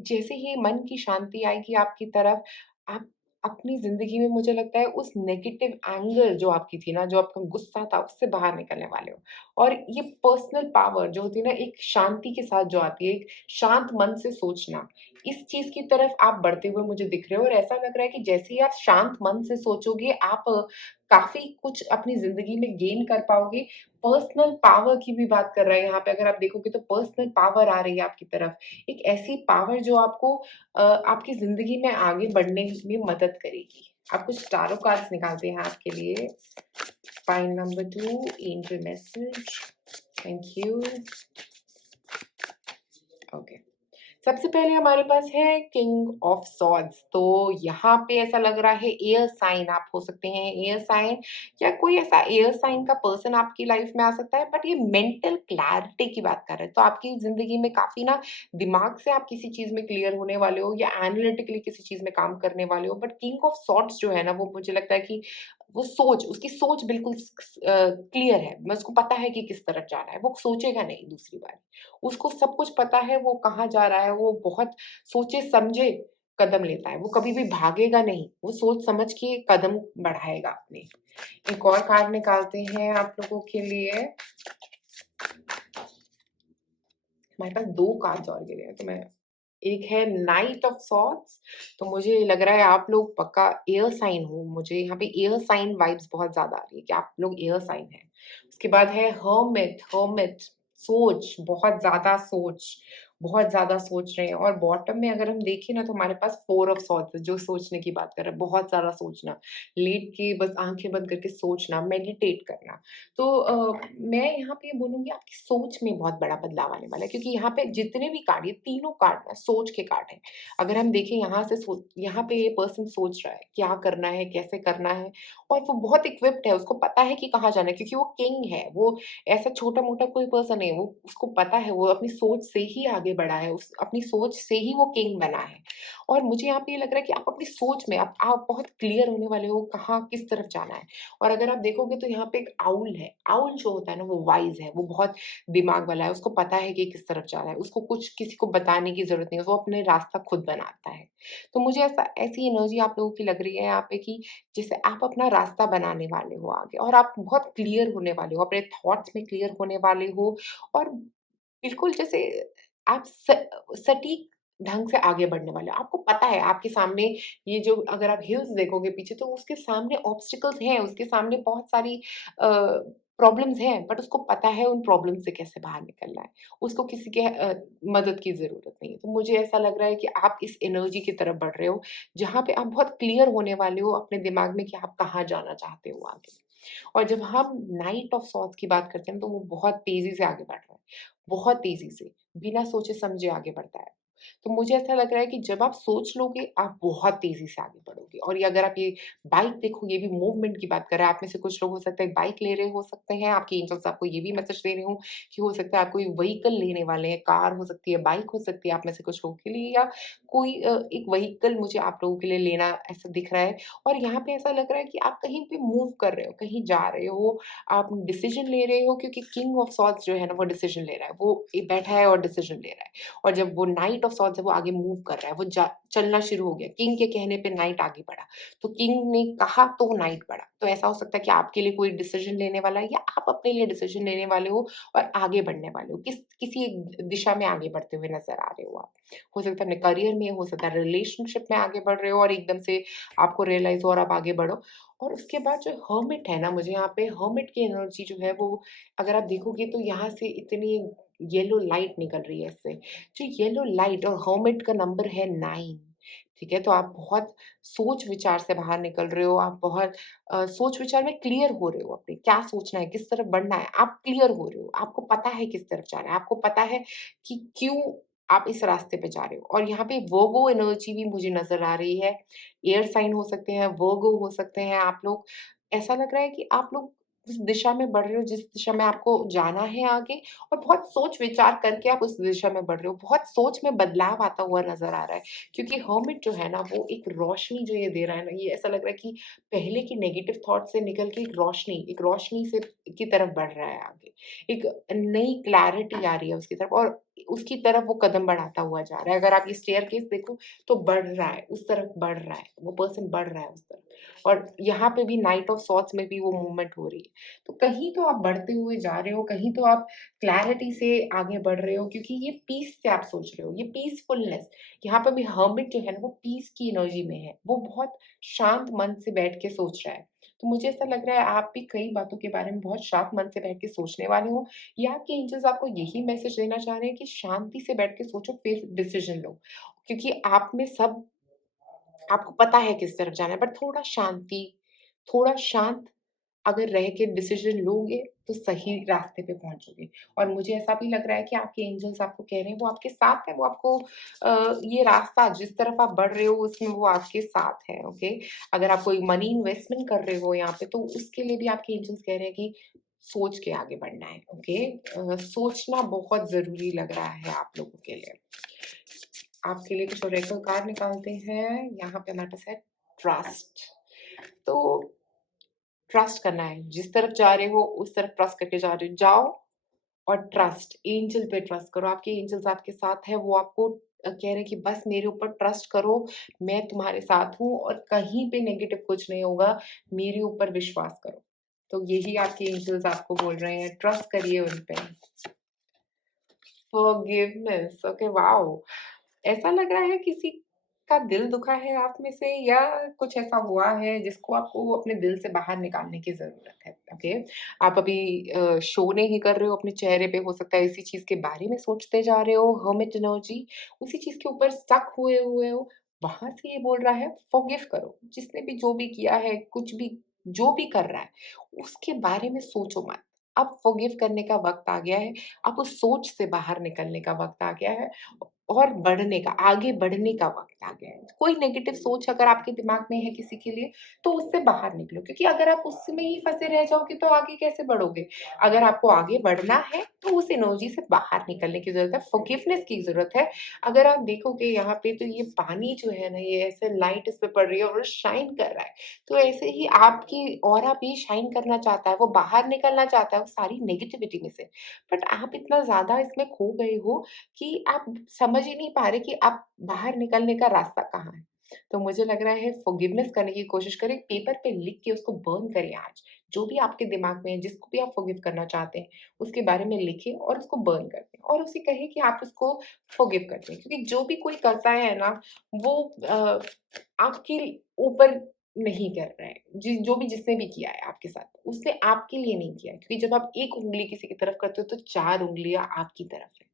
जैसे ही मन की शांति आएगी आपकी तरफ, आप अपनी ज़िंदगी में, मुझे लगता है, उस नेगेटिव एंगर जो आपकी थी ना, जो आपका गुस्सा था, उससे बाहर निकलने वाले हो। और ये पर्सनल पावर जो होती है ना, एक शांति के साथ जो आती है, एक शांत मन से सोचना, इस चीज़ की तरफ आप बढ़ते हुए मुझे दिख रहे हो। और ऐसा लग रहा है कि जैसे ही आप शांत मन से सोचोगे, आप काफ़ी कुछ अपनी ज़िंदगी में गेन कर पाओगे। पर्सनल पावर की भी बात कर रहा है यहाँ पे, अगर आप देखोगे तो पर्सनल पावर आ रही है आपकी तरफ। एक ऐसी पावर जो आपको आपकी ज़िंदगी में आगे बढ़ने में मदद करेगी। आप कुछ टारो कार्ड्स निकालते हैं आपके लिए। Pile number 2, angel message, thank you. Okay, सबसे पहले हमारे पास है किंग ऑफ सॉर्ड्स। तो यहाँ पे ऐसा लग रहा है एयर साइन आप हो सकते हैं, एयर साइन, या कोई ऐसा एयर साइन का पर्सन आपकी लाइफ में आ सकता है। बट ये मेंटल क्लैरिटी की बात कर रहे हैं, तो आपकी जिंदगी में काफी ना दिमाग से आप किसी चीज में क्लियर होने वाले हो, या एनालिटिकली किसी चीज में काम करने वाले हो। बट किंग ऑफ सॉर्ड्स जो है ना, वो मुझे लगता है कि वो सोच, उसकी सोच बिल्कुल क्लियर है। मैं उसको पता है कि किस तरफ जाना है, वो सोचेगा नहीं दूसरी बार। उसको सब कुछ पता है वो कहाँ जा रहा है, वो बहुत सोचे-समझे कदम लेता है, वो कभी भी भागेगा नहीं, वो सोच समझ के कदम बढ़ाएगा अपने। एक और कार्ड निकालते हैं आप लोगों के लिए। हमारे पास 2 कार्ड्स और गिरे हैं, तो मैं, एक है नाइट ऑफ सॉर्ड्स, तो मुझे लग रहा है आप लोग पक्का एयर साइन हो। मुझे यहाँ पे एयर साइन वाइब्स बहुत ज़्यादा आ रही है कि आप लोग एयर साइन हैं। उसके बाद है हर्मिट, हर्मिट, सोच, बहुत ज़्यादा सोच, बहुत ज़्यादा सोच रहे हैं और बॉटम में अगर हम देखें ना तो हमारे पास 4 ऑफ सॉर्ड्स है जो सोचने की बात कर रहा है, बहुत ज़्यादा सोचना, लेट के बस आँखें बंद करके सोचना, मेडिटेट करना। तो मैं यहाँ पे ये बोलूँगी आपकी सोच में बहुत बड़ा बदलाव आने वाला है क्योंकि यहाँ पे जितने भी कार्ड ये तीनों कार्ड ना सोच के कार्ड हैं। अगर हम देखें यहाँ पे ये पर्सन सोच रहा है, क्या करना है, कैसे करना है और वो बहुत इक्विप्ड है, उसको पता है कि कहाँ जाना है क्योंकि वो किंग है, वो ऐसा छोटा-मोटा कोई पर्सन नहीं है, वो उसको पता है, वो अपनी सोच से ही आगे बढ़ा है, उस अपनी सोच से ही वो किंग बना है। और मुझे यहाँ पे ये लग रहा है कि आप अपनी सोच में आप बहुत क्लियर होने वाले हो, कहाँ किस तरफ जाना है। और अगर आप देखोगे तो यहाँ पे एक आउल है, आउल जो होता है ना वो वाइज़ है, वो बहुत दिमाग वाला है, उसको पता है कि किस तरफ जाना है, उसको कुछ किसी को बताने की ज़रूरत नहीं है, वो अपने रास्ता खुद बनाता है। तो मुझे ऐसी एनर्जी आप लोगों की लग रही है यहाँ पे कि जैसे आप अपना रास्ता बनाने वाले हो आगे और आप बहुत क्लियर होने वाले हो, अपने थॉट्स में क्लियर होने वाले हो और बिल्कुल जैसे आप सटीक ढंग से आगे बढ़ने वाले हो। आपको पता है आपके सामने ये जो अगर आप हिल्स देखोगे पीछे तो उसके सामने ऑब्स्टिकल्स हैं, उसके सामने बहुत सारी प्रॉब्लम्स हैं, बट उसको पता है उन प्रॉब्लम से कैसे बाहर निकलना है। उसको किसी के मदद की ज़रूरत नहीं है। तो मुझे ऐसा लग रहा है कि आप इस एनर्जी की तरफ बढ़ रहे हो, जहाँ पे आप बहुत क्लियर होने वाले हो अपने दिमाग में कि आप कहाँ जाना चाहते हो आगे। और जब हम नाइट ऑफ सॉर्ड्स की बात करते हैं तो वो बहुत तेज़ी से आगे बढ़ रहा है, बहुत तेज़ी से, बिना सोचे-समझे आगे बढ़ता है। तो मुझे ऐसा लग रहा है कि जब आप सोच लोगे, आप बहुत तेज़ी से आगे बढ़ोगे और ये अगर आप ये बाइक देखो, ये भी मूवमेंट की बात कर रहा है। आप में से कुछ लोग हो सकता है बाइक ले रहे हो सकते हैं, आपके एंजल्स आपको ये भी मैसेज दे रहे हों कि हो सकता है आप कोई व्हीकल लेने वाले हैं, कार हो सकती है, बाइक हो सकती है आप में से कुछ लोगों के लिए या कोई एक व्हीकल मुझे आप लोगों के लिए लेना ऐसा दिख रहा है। और यहाँ पे ऐसा लग रहा है कि आप कहीं पे मूव कर रहे हो, कहीं जा रहे हो, आप डिसीज़न ले रहे हो क्योंकि किंग ऑफ सॉर्ड्स जो है ना वो डिसीज़न ले रहा है। वो बैठा है और डिसीज़न ले रहा है और जब वो नाइट ऑफ सॉर्ड्स है वो आगे मूव कर रहा है, वो जा चलना शुरू हो गया। किंग के कहने पे नाइट आगे बढ़ा, तो किंग ने कहा तो नाइट बढ़ा। तो ऐसा हो सकता है कि आपके लिए कोई डिसीज़न लेने वाला है या आप अपने लिए डिसीज़न लेने वाले हो और आगे बढ़ने वाले हो। किसी एक दिशा में आगे बढ़ते हुए नज़र आ रहे हो आप। हो सकता है अपने करियर में, हो सकता है रिलेशनशिप में आगे बढ़ रहे हो और एकदम से आपको रियलाइज़ हो और आप आगे बढ़ो। और उसके बाद जो हर्मिट है ना, मुझे यहाँ पे हर्मिट की एनर्जी जो है वो अगर आप देखोगे तो यहाँ से इतनी येलो लाइट निकल रही है इससे। जो येलो लाइट और हर्मिट का नंबर है 9, ठीक है? तो आप बहुत सोच-विचार से बाहर निकल रहे हो, आप बहुत सोच-विचार में क्लियर हो रहे हो अपने, क्या सोचना है, किस तरफ बढ़ना है, आप क्लियर हो रहे हो। आपको पता है किस तरफ जाना है, आपको पता है कि क्यों आप इस रास्ते पे जा रहे हो। और यहाँ पे वर्गो एनर्जी भी मुझे नज़र आ रही है। एयर साइन हो सकते हैं, वर्गो हो सकते हैं आप लोग। ऐसा लग रहा है कि आप लोग उस दिशा में बढ़ रहे हो जिस दिशा में आपको जाना है आगे और बहुत सोच-विचार करके आप उस दिशा में बढ़ रहे हो। बहुत सोच में बदलाव आता हुआ नज़र आ रहा है क्योंकि हर्मिट जो है ना वो एक रोशनी जो ये दे रहा है ना, ये ऐसा लग रहा है कि पहले की नेगेटिव थॉट से निकल के एक रोशनी से की तरफ बढ़ रहा है आगे। एक नई क्लैरिटी आ रही है उसकी तरफ और उसकी तरफ वो कदम बढ़ाता हुआ जा रहा है। अगर आप ये स्टेयरकेस देखो तो बढ़ रहा है, उस तरफ बढ़ रहा है, वो पर्सन बढ़ रहा है उस तरफ। और यहाँ पे भी नाइट ऑफ सॉर्ड्स में भी वो मूवमेंट हो रही है। तो कहीं तो आप बढ़ते हुए जा रहे हो, कहीं तो आप क्लैरिटी से आगे बढ़ रहे हो क्योंकि ये पीस से आप सोच रहे हो, ये पीसफुलनेस यहाँ पे भी हर्मिट जो है ना वो पीस की एनर्जी में है। वो बहुत शांत मन से बैठ के सोच रहा है। तो मुझे ऐसा लग रहा है आप भी कई बातों के बारे में बहुत शांत मन से बैठ के सोचने वाले हो या आपके एंजल्स आपको यही मैसेज देना चाह रहे हैं कि शांति से बैठ के सोचो फिर डिसीजन लो। क्योंकि आप में सब आपको पता है किस तरफ जाना है बट थोड़ा शांत अगर रह के डिसीज़न लोगे, तो सही रास्ते पे पहुँचोगे। और मुझे ऐसा भी लग रहा है कि आपके एंजल्स आपको कह रहे हैं, वो आपके साथ हैं, वो आपको ये रास्ता जिस तरफ आप बढ़ रहे हो, उसमें वो आपके साथ हैं, ओके? अगर आप कोई मनी इन्वेस्टमेंट कर रहे हो यहाँ पे, तो उसके लिए भी आपके एंजल्स कह रहे हैं कि सोच के आगे बढ़ना है, ओके? सोचना बहुत ज़रूरी लग रहा है आप लोगों के लिए। आपके लिए कुछ ओरेकल कार्ड निकालते हैं, यहाँ पे हमारे पास है ट्रस्ट। तो ट्रस्ट करना है। जिस तरफ जा रहे हो, उस तरफ ट्रस्ट करके जा रहे हो। जाओ और ट्रस्ट, एंजल पे ट्रस्ट करो। आपके एंजल्स आपके साथ हैं, वो आपको कह रहे हैं कि बस मेरे ऊपर ट्रस्ट करो, मैं तुम्हारे साथ हूँ और कहीं पे नेगेटिव कुछ नहीं होगा, मेरे ऊपर विश्वास करो। तो यही आपके एंजल्स आपको बोल रहे हैं, ट्रस्ट करिए उन पे। Forgiveness, okay, wow! ऐसा लग रहा है किसी का दिल दुखा है आप में से या कुछ ऐसा हुआ है जिसको आपको अपने दिल से बाहर निकालने की ज़रूरत है, ओके? आप अभी शो नहीं कर रहे हो, अपने चेहरे पे हो सकता है इसी चीज़ के बारे में सोचते जा रहे हो, हर्मिट एनर्जी, उसी चीज़ के ऊपर स्टक हुए हुए हो, वहाँ से ये बोल रहा है फॉरगिव करो। जिसने भी जो भी किया है, कुछ भी जो भी कर रहा है, उसके बारे में सोचो मत। अब फॉरगिव करने का वक़्त आ गया है, अब उस सोच से बाहर निकलने का वक़्त आ गया है और बढ़ने का, आगे बढ़ने का वक़्त आ गया है। कोई नेगेटिव सोच अगर आपके दिमाग में है किसी के लिए, तो उससे बाहर निकलो क्योंकि अगर आप उसमें ही फँसे रह जाओगे तो आगे कैसे बढ़ोगे? अगर आपको आगे बढ़ना है, तो उस एनर्जी से बाहर निकलने की ज़रूरत है, फॉरगिवनेस की ज़रूरत है। अगर आप देखोगे यहाँ पे तो ये पानी जो है ना, ये ऐसे लाइट इस पे पड़ रही है और शाइन कर रहा है। तो ऐसे ही आपकी ऑरा भी शाइन करना चाहता है, वो बाहर निकलना चाहता है उस सारी नेगेटिविटी में से। बट आप इतना ज़्यादा इसमें खो गए हो कि आप समझ ही नहीं पा रहे कि आप बाहर निकलने का रास्ता कहाँ है। तो मुझे लग रहा है फॉरगिवनेस करने की कोशिश करें, पेपर पे लिख के उसको बर्न करें आज। जो भी आपके दिमाग में है, जिसको भी आप फॉरगिव करना चाहते हैं, उसके बारे में लिखें और उसको बर्न कर दें और उसे कहें कि आप उसको फॉरगिव कर दें। क्योंकि जो भी कोई करता है ना, वो आपके ऊपर नहीं कर रहा है। जो भी जिसने भी किया है आपके साथ, उसने आपके लिए नहीं किया है। क्योंकि जब आप एक उँगली किसी की तरफ करते हो, तो 4 उँगलियाँ आपकी तरफ है।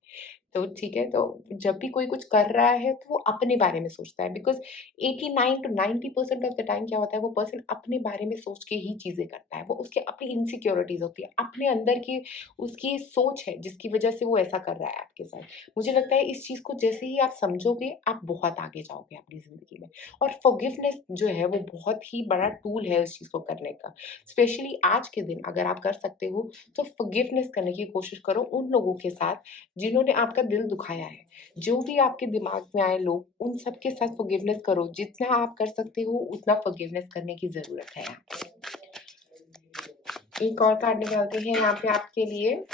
तो ठीक है, तो जब भी कोई कुछ कर रहा है, तो वो अपने बारे में सोचता है because 89 to 90% of the time क्या होता है, वो पर्सन अपने बारे में सोच के ही चीज़ें करता है। वो उसकी अपनी इनसिक्योरिटीज़ होती है, अपने अंदर की उसकी सोच है, जिसकी वज़ह से वो ऐसा कर रहा है आपके साथ। मुझे लगता है इस चीज़ को जैसे ही आप समझोगे, आप बहुत आगे जाओगे अपनी ज़िंदगी में और फॉरगिवनेस जो है, वो बहुत ही बड़ा टूल है इस चीज़ को करने का। स्पेशली आज के दिन अगर आप कर सकते हो, तो फॉरगिवनेस करने की कोशिश करो उन लोगों के साथ जिन्होंने आपका दिल दुखाया है। जो भी आपके दिमाग में आए लोग, उन सबके साथ फ़ॉरगिवनेस करो। जितना आप कर सकते हो, उतना फ़ॉरगिवनेस करने की ज़रूरत है आपको। एक और कार्ड निकालते हैं यहाँ पे आपके लिए।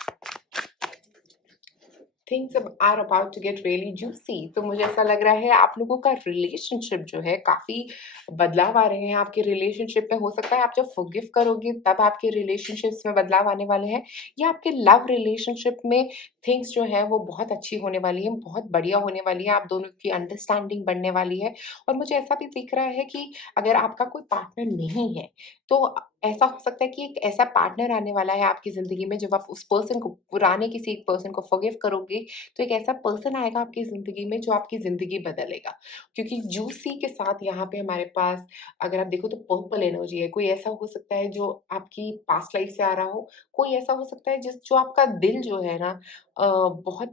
Things are about to get really juicy. तो मुझे ऐसा लग रहा है आप लोगों का रिलेशनशिप जो है काफ़ी बदलाव आ रहे हैं आपके रिलेशनशिप में। हो सकता है आप जब फॉरगिव करोगे तब आपके रिलेशनशिप्स में बदलाव आने वाले हैं या आपके लव रिलेशनशिप में थिंग्स जो है वो बहुत अच्छी होने वाली है, बहुत बढ़िया होने वाली है। आप दोनों की अंडरस्टैंडिंग बढ़ने वाली है और मुझे ऐसा भी दिख रहा है कि अगर आपका कोई पार्टनर नहीं है, तो ऐसा हो सकता है कि एक ऐसा पार्टनर आने वाला है आपकी ज़िंदगी में जब आप उस पर्सन को पुराने किसी एक पर्सन को फॉरगिव करोगे, तो एक ऐसा पर्सन आएगा आपकी ज़िंदगी में जो आपकी ज़िंदगी बदलेगा। क्योंकि जूसी के साथ यहाँ पे हमारे पास अगर आप देखो तो पर्पल एनर्जी है। कोई ऐसा हो सकता है जो आपकी पास्ट लाइफ से आ रहा हो, कोई ऐसा हो सकता है जो आपका दिल जो है ना बहुत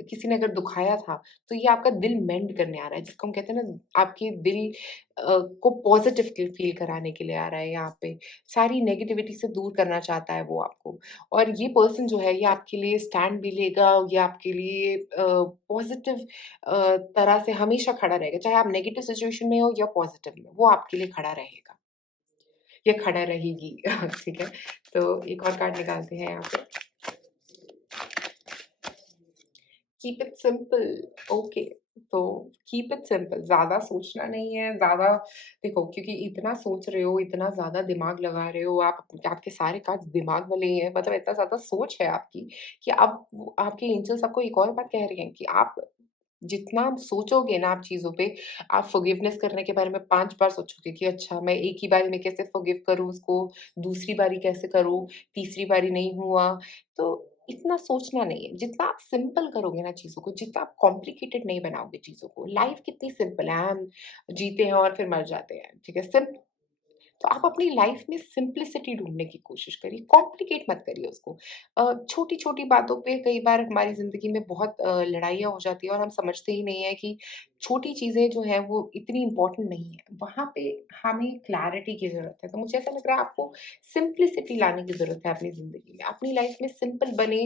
किसी ने अगर दुखाया था, तो ये आपका दिल मेंड करने आ रहा है, जिसको हम कहते हैं ना आपके दिल को पॉज़िटिव फ़ील कराने के लिए आ रहा है यहाँ पे। सारी नेगेटिविटी से दूर करना चाहता है वो आपको। और ये पर्सन जो है ये आपके लिए स्टैंड भी लेगा, ये आपके लिए पॉज़िटिव तरह से हमेशा खड़ा रहेगा। चाहे आप नेगेटिव सिचुएशन में हो या पॉज़िटिव में, वो आपके लिए खड़ा रहेगा या खड़ा रहेगी। ठीक है? तो एक और कार्ड निकालते हैं यहाँ पे। Keep it simple. ओके, तो कीप इट सिंपल, ज़्यादा सोचना नहीं है, ज़्यादा देखो क्योंकि इतना सोच रहे हो, इतना ज़्यादा दिमाग लगा रहे हो, आपके सारे कार्ड्स दिमाग वाले ही हैं, मतलब इतना ज़्यादा सोच है आपकी कि अब आपके एंजल्स आपको एक और बात कह रहे हैं कि आप जितना आप सोचोगे ना आप चीज़ों पे, आप फ़ॉरगिवनेस करने के बारे में 5 बार सोचोगे कि अच्छा मैं एक ही बारी में कैसे फ़ॉरगिव करूँ उसको, दूसरी बारी कैसे करूँ, तीसरी बारी नहीं हुआ। तो इतना सोचना नहीं है, जितना आप सिंपल करोगे ना चीज़ों को, जितना आप कॉम्प्लिकेटेड नहीं बनाओगे चीज़ों को, लाइफ़ कितनी सिंपल है, हम जीते हैं और फिर मर जाते हैं, ठीक है? तो आप अपनी लाइफ में सिंप्लिसिटी ढूँढने की कोशिश करिए, कॉम्प्लिकेट मत करिए उसको। छोटी-छोटी बातों पे कई बार हमारी ज़िंदगी में बहुत लड़ाइयाँ हो जाती हैं और हम समझते ही नहीं हैं कि छोटी चीज़ें जो हैं वो इतनी इम्पोर्टेंट नहीं है। वहाँ पे हमें क्लैरिटी की ज़रूरत है। तो मुझे ऐसा लग रहा है आपको सिंप्लिसिटी लाने की ज़रूरत है अपनी ज़िंदगी में। अपनी लाइफ में सिंपल बने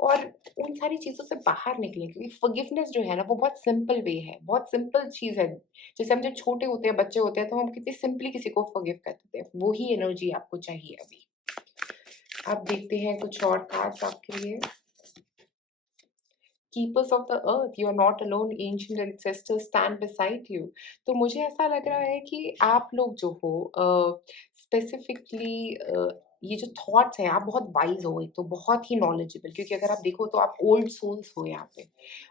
और उन सारी चीज़ों से बाहर निकलें क्योंकि फ़ॉरगिवनेस जो है ना वो बहुत सिंपल वे है, बहुत सिंपल चीज़ है। जैसे हम जब छोटे होते हैं, बच्चे होते हैं, तो हम कितनी सिंपली किसी को फ़ॉरगिव कर देते हैं। वो ही एनर्जी आपको चाहिए अभी। अब देखते हैं कुछ और कार्ड्स आपके लिए। Keepers of the earth, you are not alone, ancient ancestors stand beside you. तो मुझे ऐसा लग रहा है कि आप लोग जो हो स्पेसिफिकली ये जो थॉट्स हैं, आप बहुत वाइज़ हो एक तो, बहुत ही नॉलेजेबल, क्योंकि अगर आप देखो तो आप ओल्ड सोल्स हो यहाँ पे।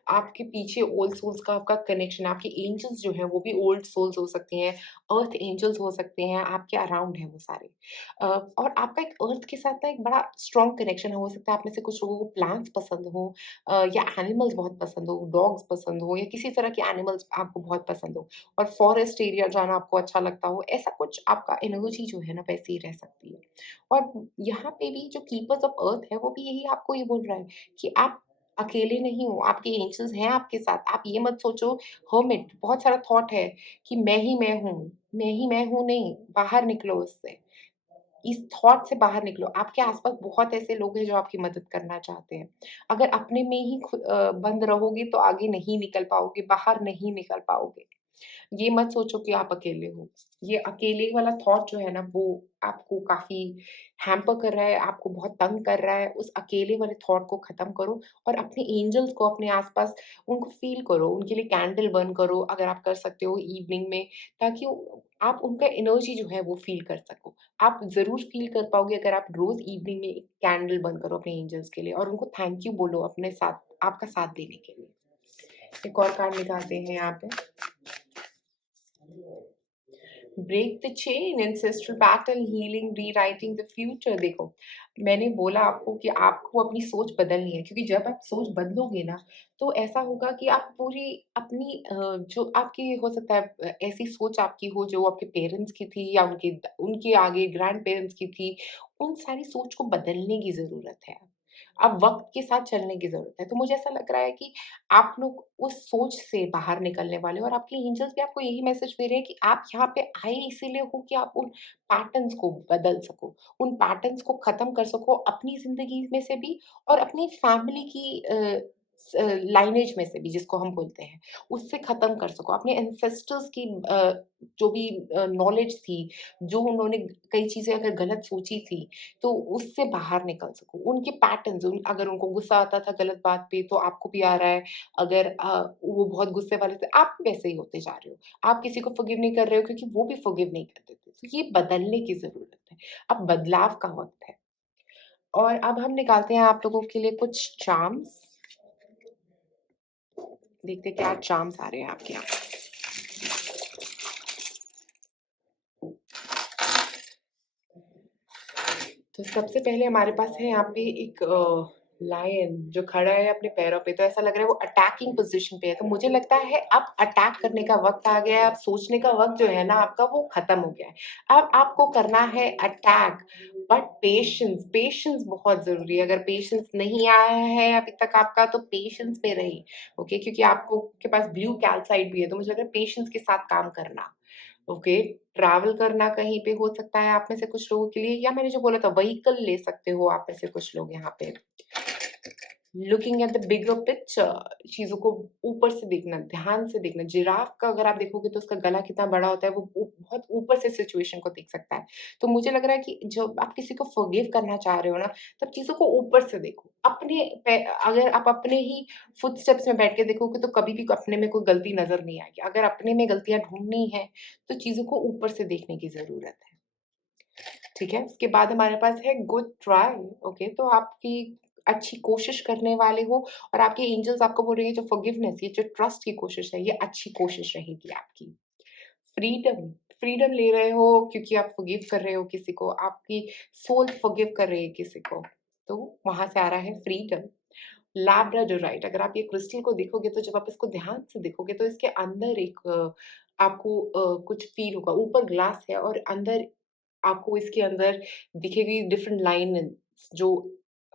आपके पीछे ओल्ड सोल्स का आपका कनेक्शन, आपके एंजल्स जो हैं वो भी ओल्ड सोल्स हो सकते हैं, अर्थ एंजल्स हो सकते हैं, आपके अराउंड हैं वो सारे। और आपका एक अर्थ के साथ ना एक बड़ा स्ट्रॉन्ग कनेक्शन है। हो सकता है आप में से कुछ लोगों को प्लांट्स पसंद हो, या एनिमल्स बहुत पसंद हो, डॉग्स पसंद हो, या किसी तरह के एनिमल्स आपको बहुत पसंद हो, और फॉरेस्ट एरिया जाना आपको अच्छा लगता हो, ऐसा कुछ आपका एनर्जी जो है ना वैसे ही रह सकती है। और यहाँ पे भी जो कीपर्स ऑफ अर्थ है वो भी यही आपको ये बोल रहा है कि आप अकेले नहीं हो, आपके एंजल्स हैं आपके साथ। आप ये मत सोचो हर्मिट, बहुत सारा थॉट है कि मैं ही मैं हूँ नहीं, बाहर निकलो उससे। इस थॉट से बाहर निकलो। आपके आस-पास बहुत ऐसे लोग हैं जो आपकी मदद करना चाहते हैं। अगर अपने में ही बंद रहोगे तो आगे नहीं निकल पाओगे, बाहर नहीं निकल पाओगे। ये मत सोचो कि आप अकेले हो। ये अकेले वाला थॉट जो है ना वो आपको काफ़ी हैम्पर कर रहा है, आपको बहुत तंग कर रहा है। उस अकेले वाले थॉट को ख़त्म करो और अपने एंजल्स को अपने आस-पास उनको फ़ील करो, उनके लिए कैंडल बर्न करो अगर आप कर सकते हो इवनिंग में, ताकि आप उनका एनर्जी जो है वो फ़ील कर सको। आप ज़रूर फ़ील कर पाओगे अगर आप रोज़ इवनिंग में एक कैंडल बर्न करो अपने एंजल्स के लिए और उनको थैंक यू बोलो अपने साथ आपका साथ देने के लिए। एक और कार्ड निकालते हैं यहाँ पे। Break the chain, ancestral pattern, healing, rewriting the future. देखो, मैंने बोला आपको कि आपको अपनी सोच बदलनी है, क्योंकि जब आप सोच बदलोगे ना, तो ऐसा होगा कि आप पूरी अपनी जो आपकी हो सकता है ऐसी सोच आपकी हो जो आपके पेरेंट्स की थी या उनके आगे ग्रैंड पेरेंट्स की थी, उन सारी सोच को बदलने की ज़रूरत है। अब वक़्त के साथ चलने की ज़रूरत है। तो मुझे ऐसा लग रहा है कि आप लोग उस सोच से बाहर निकलने वाले हो और आपके एंजल्स भी आपको यही मैसेज दे रहे हैं कि आप यहाँ पे आए इसीलिए हो कि आप उन पैटर्न्स को बदल सको, उन पैटर्न्स को ख़त्म कर सको अपनी ज़िंदगी में से भी और अपनी फैमिली की लाइनेज में से भी जिसको हम बोलते हैं, उससे ख़त्म कर सको। अपने एंसेस्टर्स की जो भी नॉलेज थी, जो उन्होंने कई चीज़ें अगर गलत सोची थी, तो उससे बाहर निकल सको। उनके पैटर्न्स अगर उनको गुस्सा आता था गलत बात पे तो आपको भी आ रहा है, अगर वो बहुत गुस्से वाले थे, आप भी वैसे ही होते जा रहे हो। आप किसी को फ़ॉरगिव नहीं कर रहे हो क्योंकि वो भी फ़ॉरगिव नहीं करते थे। तो ये बदलने की ज़रूरत है। अब बदलाव का वक़्त है। और अब हम निकालते हैं आप लोगों के लिए कुछ चार्म्स। देखते हैं क्या चार्म्स आ रहे हैं आपके यहाँ। तो सबसे पहले हमारे पास है यहाँ पे एक लायन जो खड़ा है अपने पैरों पे, तो ऐसा लग रहा है वो अटैकिंग पोज़ीशन पे है। तो मुझे लगता है अब अटैक करने का वक़्त आ गया है, अब सोचने का वक़्त जो है ना आपका वो ख़त्म हो गया है। अब आपको करना है अटैक, बट पेशेंस, पेशेंस बहुत ज़रूरी है। अगर पेशेंस नहीं आया है अभी तक आपका तो पेशेंस में रहिए, ओके? क्योंकि आपको के पास ब्लू कैल्साइट भी है, तो मुझे लग रहा है पेशेंस के साथ काम करना। ओके, ट्रैवल करना कहीं पे हो सकता है आप में से कुछ लोगों के लिए, या मैंने जो बोला था व्हीकल ले सकते हो आप में से कुछ लोग यहाँ पे। Looking at the bigger picture, चीज़ों को ऊपर से देखना, ध्यान से देखना। जिराफ का अगर आप देखोगे तो उसका गला कितना बड़ा होता है, वो बहुत ऊपर से सिचुएशन को देख सकता है। तो मुझे लग रहा है कि जब आप किसी को फॉरगिव करना चाह रहे हो ना, तब चीज़ों को ऊपर से देखो। अगर आप अपने ही फुटस्टेप्स में बैठ के देखोगे तो कभी भी अपने में कोई गलती नज़र नहीं आएगी। अगर अपने में गलतियाँ ढूँढनी है, तो चीज़ों को ऊपर से देखने की ज़रूरत है। ठीक है? उसके बाद हमारे पास है गुड ट्राई, ओके? तो आपकी अच्छी कोशिश करने वाले हो और आपके एंजल्स आपको बोल रहे हैं जो फॉरगिवनेस, ये जो ट्रस्ट की कोशिश है, ये अच्छी कोशिश रहेगी आपकी। फ्रीडम, फ्रीडम ले रहे हो क्योंकि आप फॉरगिव कर रहे हो किसी को, आपकी सोल फॉरगिव कर रही है किसी को, तो वहाँ से आ रहा है फ्रीडम। लैब्राडोराइट, अगर आप ये क्रिस्टल को देखोगे तो जब आप इसको ध्यान से देखोगे तो इसके अंदर एक आपको कुछ फ़ील होगा। ऊपर ग्लास है और अंदर आपको इसके अंदर दिखेगी डिफरेंट लाइन्स जो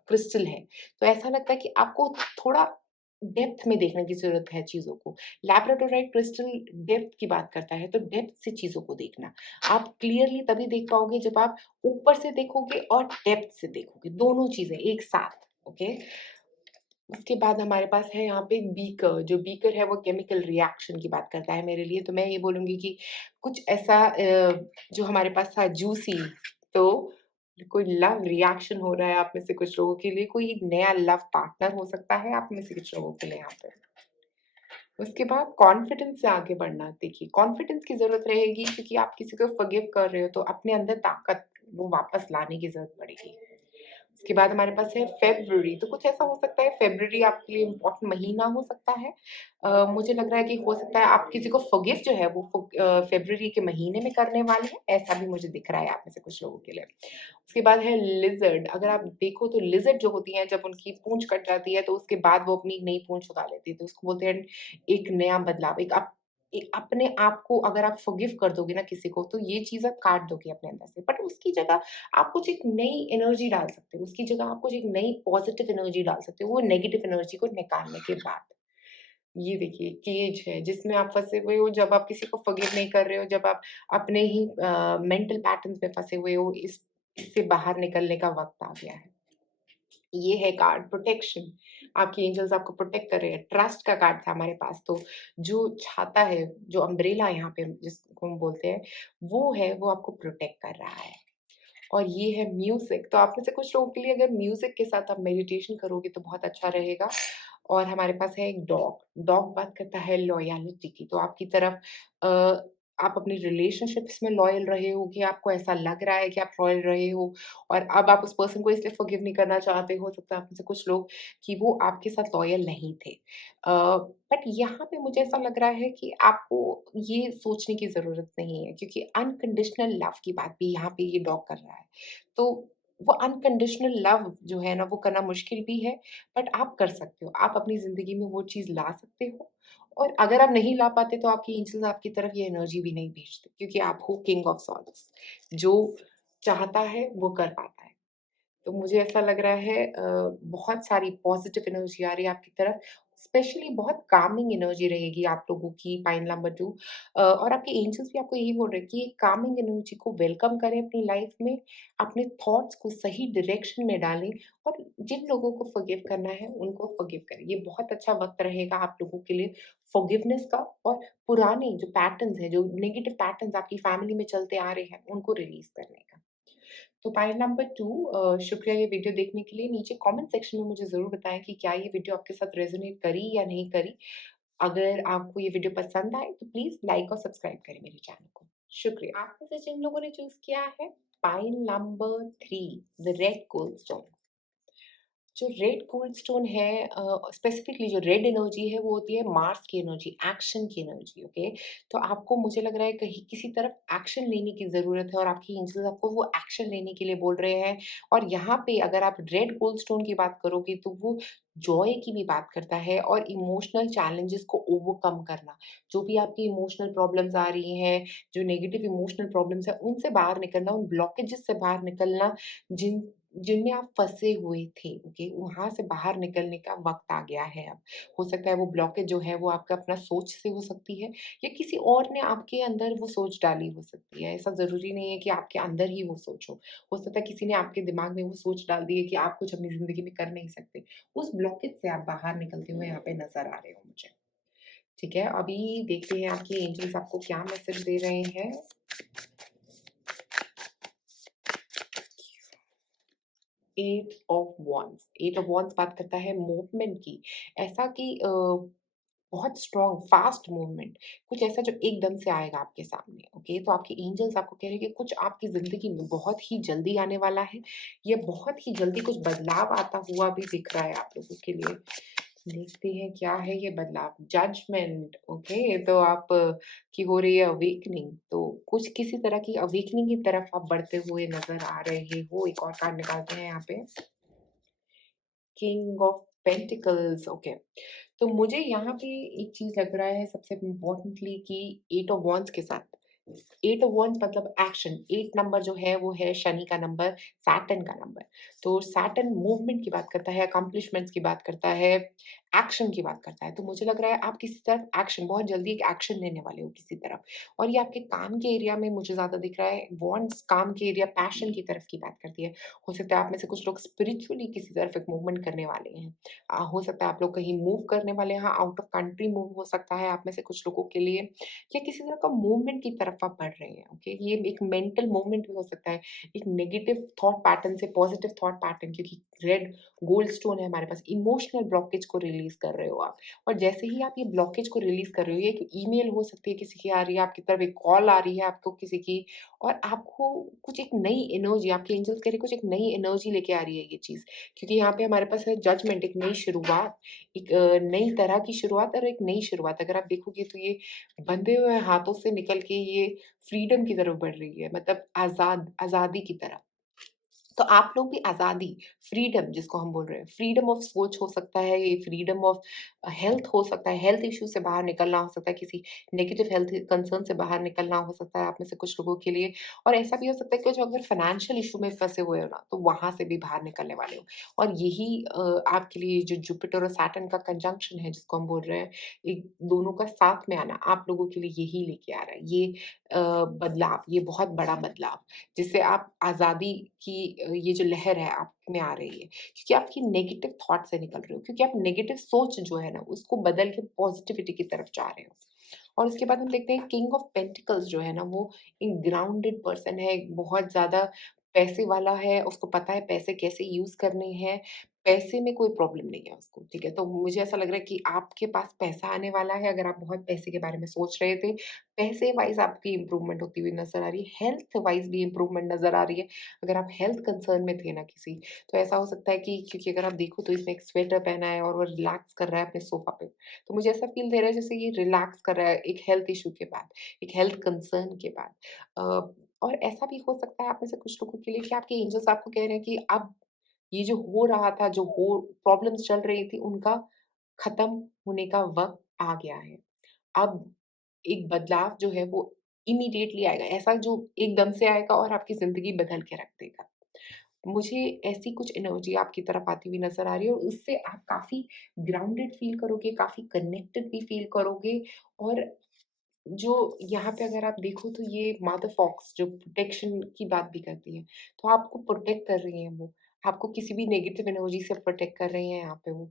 क्रिस्टल है। तो ऐसा लगता है कि आपको थोड़ा डेप्थ में देखने की ज़रूरत है चीज़ों को। लैब्राडोराइट क्रिस्टल डेप्थ की बात करता है, तो डेप्थ से चीज़ों को देखना। आप क्लियरली तभी देख पाओगे जब आप ऊपर से देखोगे और डेप्थ से देखोगे, दोनों चीज़ें एक साथ, ओके? उसके बाद हमारे पास है यहाँ पे एक बीकर, जो बीकर है वो केमिकल रिएक्शन की बात करता है मेरे लिए, तो मैं ये बोलूँगी कि कुछ ऐसा जो हमारे पास था जूसी, तो कोई लव रिएक्शन हो रहा है आप में से कुछ लोगों के लिए, कोई एक नया लव पार्टनर हो सकता है आप में से कुछ लोगों के लिए यहाँ पे। उसके बाद कॉन्फिडेंस से आगे बढ़ना, देखिए कॉन्फिडेंस की ज़रूरत रहेगी क्योंकि आप किसी को फ़ॉरगिव कर रहे हो तो अपने अंदर ताकत वो वापस लाने की ज़रूरत पड़ेगी। उसके बाद हमारे पास है फ़रवरी, तो कुछ ऐसा हो सकता है फ़रवरी आपके लिए इम्पोर्टेंट महीना हो सकता है। मुझे लग रहा है कि हो सकता है आप किसी को फ़ॉरगिव जो है वो फ़रवरी के महीने में करने वाले हैं, ऐसा भी मुझे दिख रहा है आप में से कुछ लोगों के लिए। उसके बाद है लिज़र्ड, अगर आप देखो तो लिज़र्ड जो होती हैं जब उनकी पूँछ कट जाती है तो उसके बाद वो अपनी नई पूँछ उगा लेती है, तो उसको बोलते हैं एक नया बदलाव, एक अपने आप को अगर आप फ़ॉरगिव कर दोगे ना किसी को, तो ये चीज़ आप काट दोगे अपने अंदर से। बट उसकी जगह आप कुछ एक नई एनर्जी डाल सकते हो, उसकी जगह आप कुछ एक नई पॉज़िटिव एनर्जी डाल सकते हो, वो नेगेटिव एनर्जी को निकालने के बाद। ये देखिए केज है जिसमें आप फँसे हुए हो, जब आप किसी को फ़ॉरगिव नहीं कर रहे हो, जब आप अपने ही मेंटल पैटर्न्स में फँसे हुए हो, इससे बाहर निकलने का वक़्त आ गया है। ये है कार्ड प्रोटेक्शन, आपके एंजल्स आपको प्रोटेक्ट कर रहे हैं। ट्रस्ट का कार्ड था हमारे पास, तो जो छाता है, जो अम्ब्रेला यहाँ पे जिसको हम बोलते हैं, वो आपको प्रोटेक्ट कर रहा है। और ये है म्यूज़िक, तो आप में से कुछ लोगों के लिए अगर म्यूज़िक के साथ आप मेडिटेशन करोगे तो बहुत अच्छा रहेगा। और हमारे पास है एक डॉग, डॉग बात करता है लॉयल्टी की, तो आपकी तरफ अ, आप अपनी रिलेशनशिप्स में लॉयल रहे हो कि आपको ऐसा लग रहा है कि आप लॉयल रहे हो और अब आप उस पर्सन को इसलिए फ़ॉरगिव नहीं करना चाहते हो सकता है आप में से कुछ लोग कि वो आपके साथ लॉयल नहीं थे। बट यहाँ पे मुझे ऐसा लग रहा है कि आपको ये सोचने की ज़रूरत नहीं है क्योंकि अनकंडीशनल लव की बात भी यहाँ पे ये डॉग कर रहा है। तो वो अनकंडीशनल लव जो है ना वो करना मुश्किल भी है, बट आप कर सकते हो। आप अपनी ज़िंदगी में वो चीज़ ला सकते हो और अगर आप नहीं ला पाते तो आपके एंजेल्स आपकी तरफ ये एनर्जी भी नहीं भेजते क्योंकि आप हो किंग ऑफ सॉर्ड्स, जो चाहता है वो कर पाता है। तो मुझे ऐसा लग रहा है बहुत सारी पॉज़िटिव एनर्जी आ रही है आपकी तरफ, स्पेशली बहुत कामिंग एनर्जी रहेगी आप लोगों की पाइन नंबर 2 और आपके एंजेल्स भी आपको यही बोल रहे हैं कि कामिंग एनर्जी को वेलकम करें अपनी लाइफ़ में, अपने थॉट्स को सही डायरेक्शन में डालें और जिन लोगों को फ़ॉरगिव करना है, उनको फ़ॉरगिव करें। ये बहुत अच्छा वक़्त रहेगा आप लोगों के लिए फ़ॉरगिवनेस का और पुराने जो पैटर्न्स हैं, जो नेगेटिव पैटर्न्स आपकी फैमिली में चलते आ रहे हैं, उनको रिलीज़ करने का। तो पॉइंट नंबर 2 शुक्रिया ये वीडियो देखने के लिए। नीचे कमेंट सेक्शन में मुझे ज़रूर बताएँ कि क्या ये वीडियो आपके साथ रेज़ोनेट करी या नहीं करी। अगर आपको ये वीडियो पसंद आए तो प्लीज़ लाइक और सब्सक्राइब करें मेरे चैनल को। शुक्रिया। आप में से जिन लोगों ने चूज़ किया है pile number 3 the red Goldstone. जो रेड गोल्ड स्टोन है स्पेसिफिकली जो रेड एनर्जी है वो होती है मार्स की एनर्जी, एक्शन की एनर्जी, ओके? तो आपको मुझे लग रहा है कहीं किसी तरफ एक्शन लेने की ज़रूरत है और आपके एंजल्स आपको वो एक्शन लेने के लिए बोल रहे हैं और यहाँ पे अगर आप रेड गोल्ड स्टोन की बात करोगे तो वो जॉय की भी बात करता है और इमोशनल चैलेंजेस को ओवरकम करना। जो भी आपकी इमोशनल प्रॉब्लम्स आ रही हैं, जो नेगेटिव इमोशनल प्रॉब्लम्स हैं, उनसे बाहर निकलना, उन ब्लॉकेजेस से बाहर निकलना जिन जिनमें आप फँसे हुए थे, ओके? वहाँ से बाहर निकलने का वक़्त आ गया है अब। हो सकता है वो ब्लॉकेज जो है वो आपका अपना सोच से हो सकती है या किसी और ने आपके अंदर वो सोच डाली हो सकती है। ऐसा ज़रूरी नहीं है कि आपके अंदर ही वो सोच हो। हो सकता है किसी ने आपके दिमाग में वो सोच डाल दी है कि आप कुछ अपनी ज़िंदगी में कर नहीं सकते। उस ब्लॉकेज से आप बाहर निकलते हुए यहाँ पे नज़र आ रहे हो मुझे। ठीक है? अभी देखते हैं आपके एंजल्स आपको क्या मैसेज दे रहे हैं। 8 ऑफ वांड्स, 8 ऑफ वांड्स बात करता है मूवमेंट की। ऐसा कि बहुत स्ट्रॉन्ग फास्ट मूवमेंट, कुछ ऐसा जो एकदम से आएगा आपके सामने, ओके? तो आपके एंजल्स आपको कह रहे हैं कि कुछ आपकी ज़िंदगी में बहुत ही जल्दी आने वाला है। या बहुत ही जल्दी कुछ बदलाव आता हुआ भी दिख रहा है आप लोगों के लिए। देखते हैं क्या है ये बदलाव। Judgement, okay? तो आप की हो रही है अवेकनिंग, तो कुछ किसी तरह की अवेकनिंग की तरफ आप बढ़ते हुए नज़र आ रहे हो। एक और कार्ड निकालते हैं यहाँ पे। King of pentacles, okay. तो मुझे यहाँ पे एक चीज़ लग रहा है सबसे इम्पोर्टेंटली कि 8 ऑफ वांड्स के साथ 8 ऑफ वांड्स मतलब एक्शन। 8 नंबर जो है वो है शनि का नंबर, सैटर्न का नंबर। तो सैटर्न मूवमेंट की बात करता है, अकम्प्लिशमेंट्स की बात करता है, एक्शन की बात करता है। तो मुझे लग रहा है आप किसी तरफ एक्शन बहुत जल्दी एक एक्शन लेने वाले हो किसी तरफ और ये आपके काम के एरिया में मुझे ज़्यादा दिख रहा है। वांड्स काम के एरिया पैशन की तरफ की बात करती है। हो सकता है आप में से कुछ लोग स्पिरिचुअली किसी तरफ एक मूवमेंट करने वाले हैं। हो सकता है आप लोग कहीं मूव करने वाले हैं, आउट ऑफ कंट्री मूव हो सकता है आप में से कुछ लोगों के लिए या किसी तरह का मूवमेंट की तरफ आप बढ़ रहे हैं, ओके? ये एक मेंटल मूवमेंट भी हो सकता है, एक नेगेटिव थॉट पैटर्न से पॉजिटिव थॉट पैटर्न क्योंकि रेड गोल्ड स्टोन है हमारे पास, इमोशनल ब्लॉकेज को रिलीज़ कर रहे हो आप। और जैसे ही आप ये ब्लॉकेज को रिलीज़ कर रहे हो, ये एक ईमेल हो सकती है किसी की आ रही है, आपकी तरफ एक कॉल आ रही है आपको किसी की, और आपको कुछ एक नई एनर्जी, आपके एंजल्स कह रहे हैं कुछ एक नई एनर्जी लेके आ रही है ये चीज़। क्योंकि यहाँ पे हमारे पास है जजमेंट, एक नई शुरुआत, एक नई तरह की शुरुआत और एक नई शुरुआत। अगर आप देखोगे तो ये बंधे हुए हाथों से निकल के ये फ्रीडम की तरफ बढ़ रही है, मतलब आज़ादी की तरफ। तो आप लोग भी आज़ादी, फ्रीडम जिसको हम बोल रहे हैं, फ्रीडम ऑफ सोच हो सकता है, ये फ्रीडम ऑफ हेल्थ हो सकता है, हेल्थ इश्यू से बाहर निकलना हो सकता है, किसी नेगेटिव हेल्थ कंसर्न से बाहर निकलना हो सकता है आप में से कुछ लोगों के लिए। और ऐसा भी हो सकता है कि जो अगर फाइनेंशियल इश्यू में फँसे हुए हो ना, तो वहाँ से भी बाहर निकलने वाले हो। और यही आपके लिए जो जुपिटर और सैटर्न का कंजंक्शन है जिसको हम बोल रहे हैं, एक दोनों का साथ में आना आप लोगों के लिए यही लेके आ रहा है। ये बदलाव, ये बहुत बड़ा बदलाव। जिससे आप आज़ादी की ये जो लहर है आप में आ रही है, क्योंकि आपकी नेगेटिव थॉट से निकल रहे हो, क्योंकि आप नेगेटिव सोच जो है ना उसको बदल के पॉजिटिविटी की तरफ जा रहे हो। और उसके बाद हम देखते हैं किंग ऑफ पेंटिकल्स जो है ना वो एक ग्राउंडेड पर्सन है, एक बहुत ज़्यादा पैसे वाला है, उसको पता है पैसे कैसे यूज़ करने हैं, पैसे में कोई प्रॉब्लम नहीं है उसको, ठीक है? तो मुझे ऐसा लग रहा है कि आपके पास पैसा आने वाला है, अगर आप बहुत पैसे के बारे में सोच रहे थे, पैसे वाइज़ आपकी इम्प्रूवमेंट होती हुई नज़र आ रही है, हेल्थ वाइज़ भी इम्प्रूवमेंट नज़र आ रही है। अगर आप हेल्थ कंसर्न में थे ना किसी, तो ऐसा हो सकता है कि क्योंकि अगर आप देखो तो इसने एक स्वेटर पहना है और वो रिलैक्स कर रहा है अपने सोफ़ा पे। तो मुझे ऐसा फ़ील दे रहा है जैसे ये रिलैक्स कर रहा है एक हेल्थ इश्यू के बाद, एक हेल्थ कंसर्न के बाद। और ऐसा भी हो सकता है आप में से कुछ लोगों के लिए कि आपके एंजेल्स आपको कह रहे हैं कि अब ये जो हो रहा था, जो हो प्रॉब्लम्स चल रही थी, उनका खत्म होने का वक़्त आ गया है। अब एक बदलाव जो है वो इमीडिएटली आएगा, ऐसा जो एकदम से आएगा और आपकी ज़िंदगी बदल के रख देगा। मुझे ऐसी कुछ एनर्जी आपकी तरफ आती हुई नज़र आ रही है और उससे आप काफ़ी ग्राउंडेड फ़ील करोगे, काफ़ी कनेक्टेड भी फ़ील करोगे। और जो यहाँ पे अगर आप देखो तो ये मदर फॉक्स जो प्रोटेक्शन की बात भी करती है, तो आपको प्रोटेक्ट कर रही हैं वो, आपको किसी भी नेगेटिव एनर्जी से प्रोटेक्ट कर रही हैं यहाँ पे वो।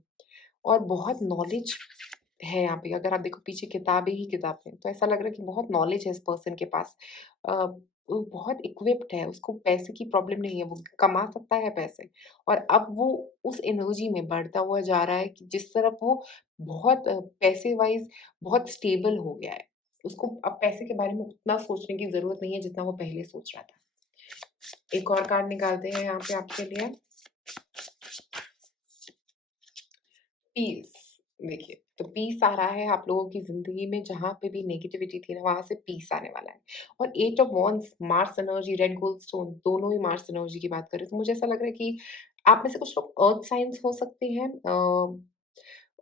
और बहुत नॉलेज है यहाँ पे, अगर आप देखो पीछे किताबें ही किताबें, तो ऐसा लग रहा है कि बहुत नॉलेज है इस पर्सन के पास। वो बहुत इक्विप्ड है, उसको पैसे की प्रॉब्लम नहीं है, वो कमा सकता है पैसे। और अब वो उस एनर्जी में बढ़ता हुआ जा रहा है कि जिस तरफ वो बहुत पैसे वाइज़ बहुत स्टेबल हो गया है। उसको अब पैसे के बारे में उतना सोचने की ज़रूरत नहीं है जितना वो पहले सोच रहा था। एक और कार्ड निकालते हैं यहाँ पे आपके लिए। पीस, देखिए, तो पीस आ रहा है आप लोगों की ज़िंदगी में, जहाँ पे भी नेगेटिविटी थी ना, वहाँ से पीस आने वाला है। और 8 of wands, Mars energy, red gold stone, दोनों ही मार्स एनर्जी की बात कर रहे हैं। तो मुझे ऐसा लग रहा है कि आप में से कुछ लोग अर्थ साइन्स हो सकते हैं।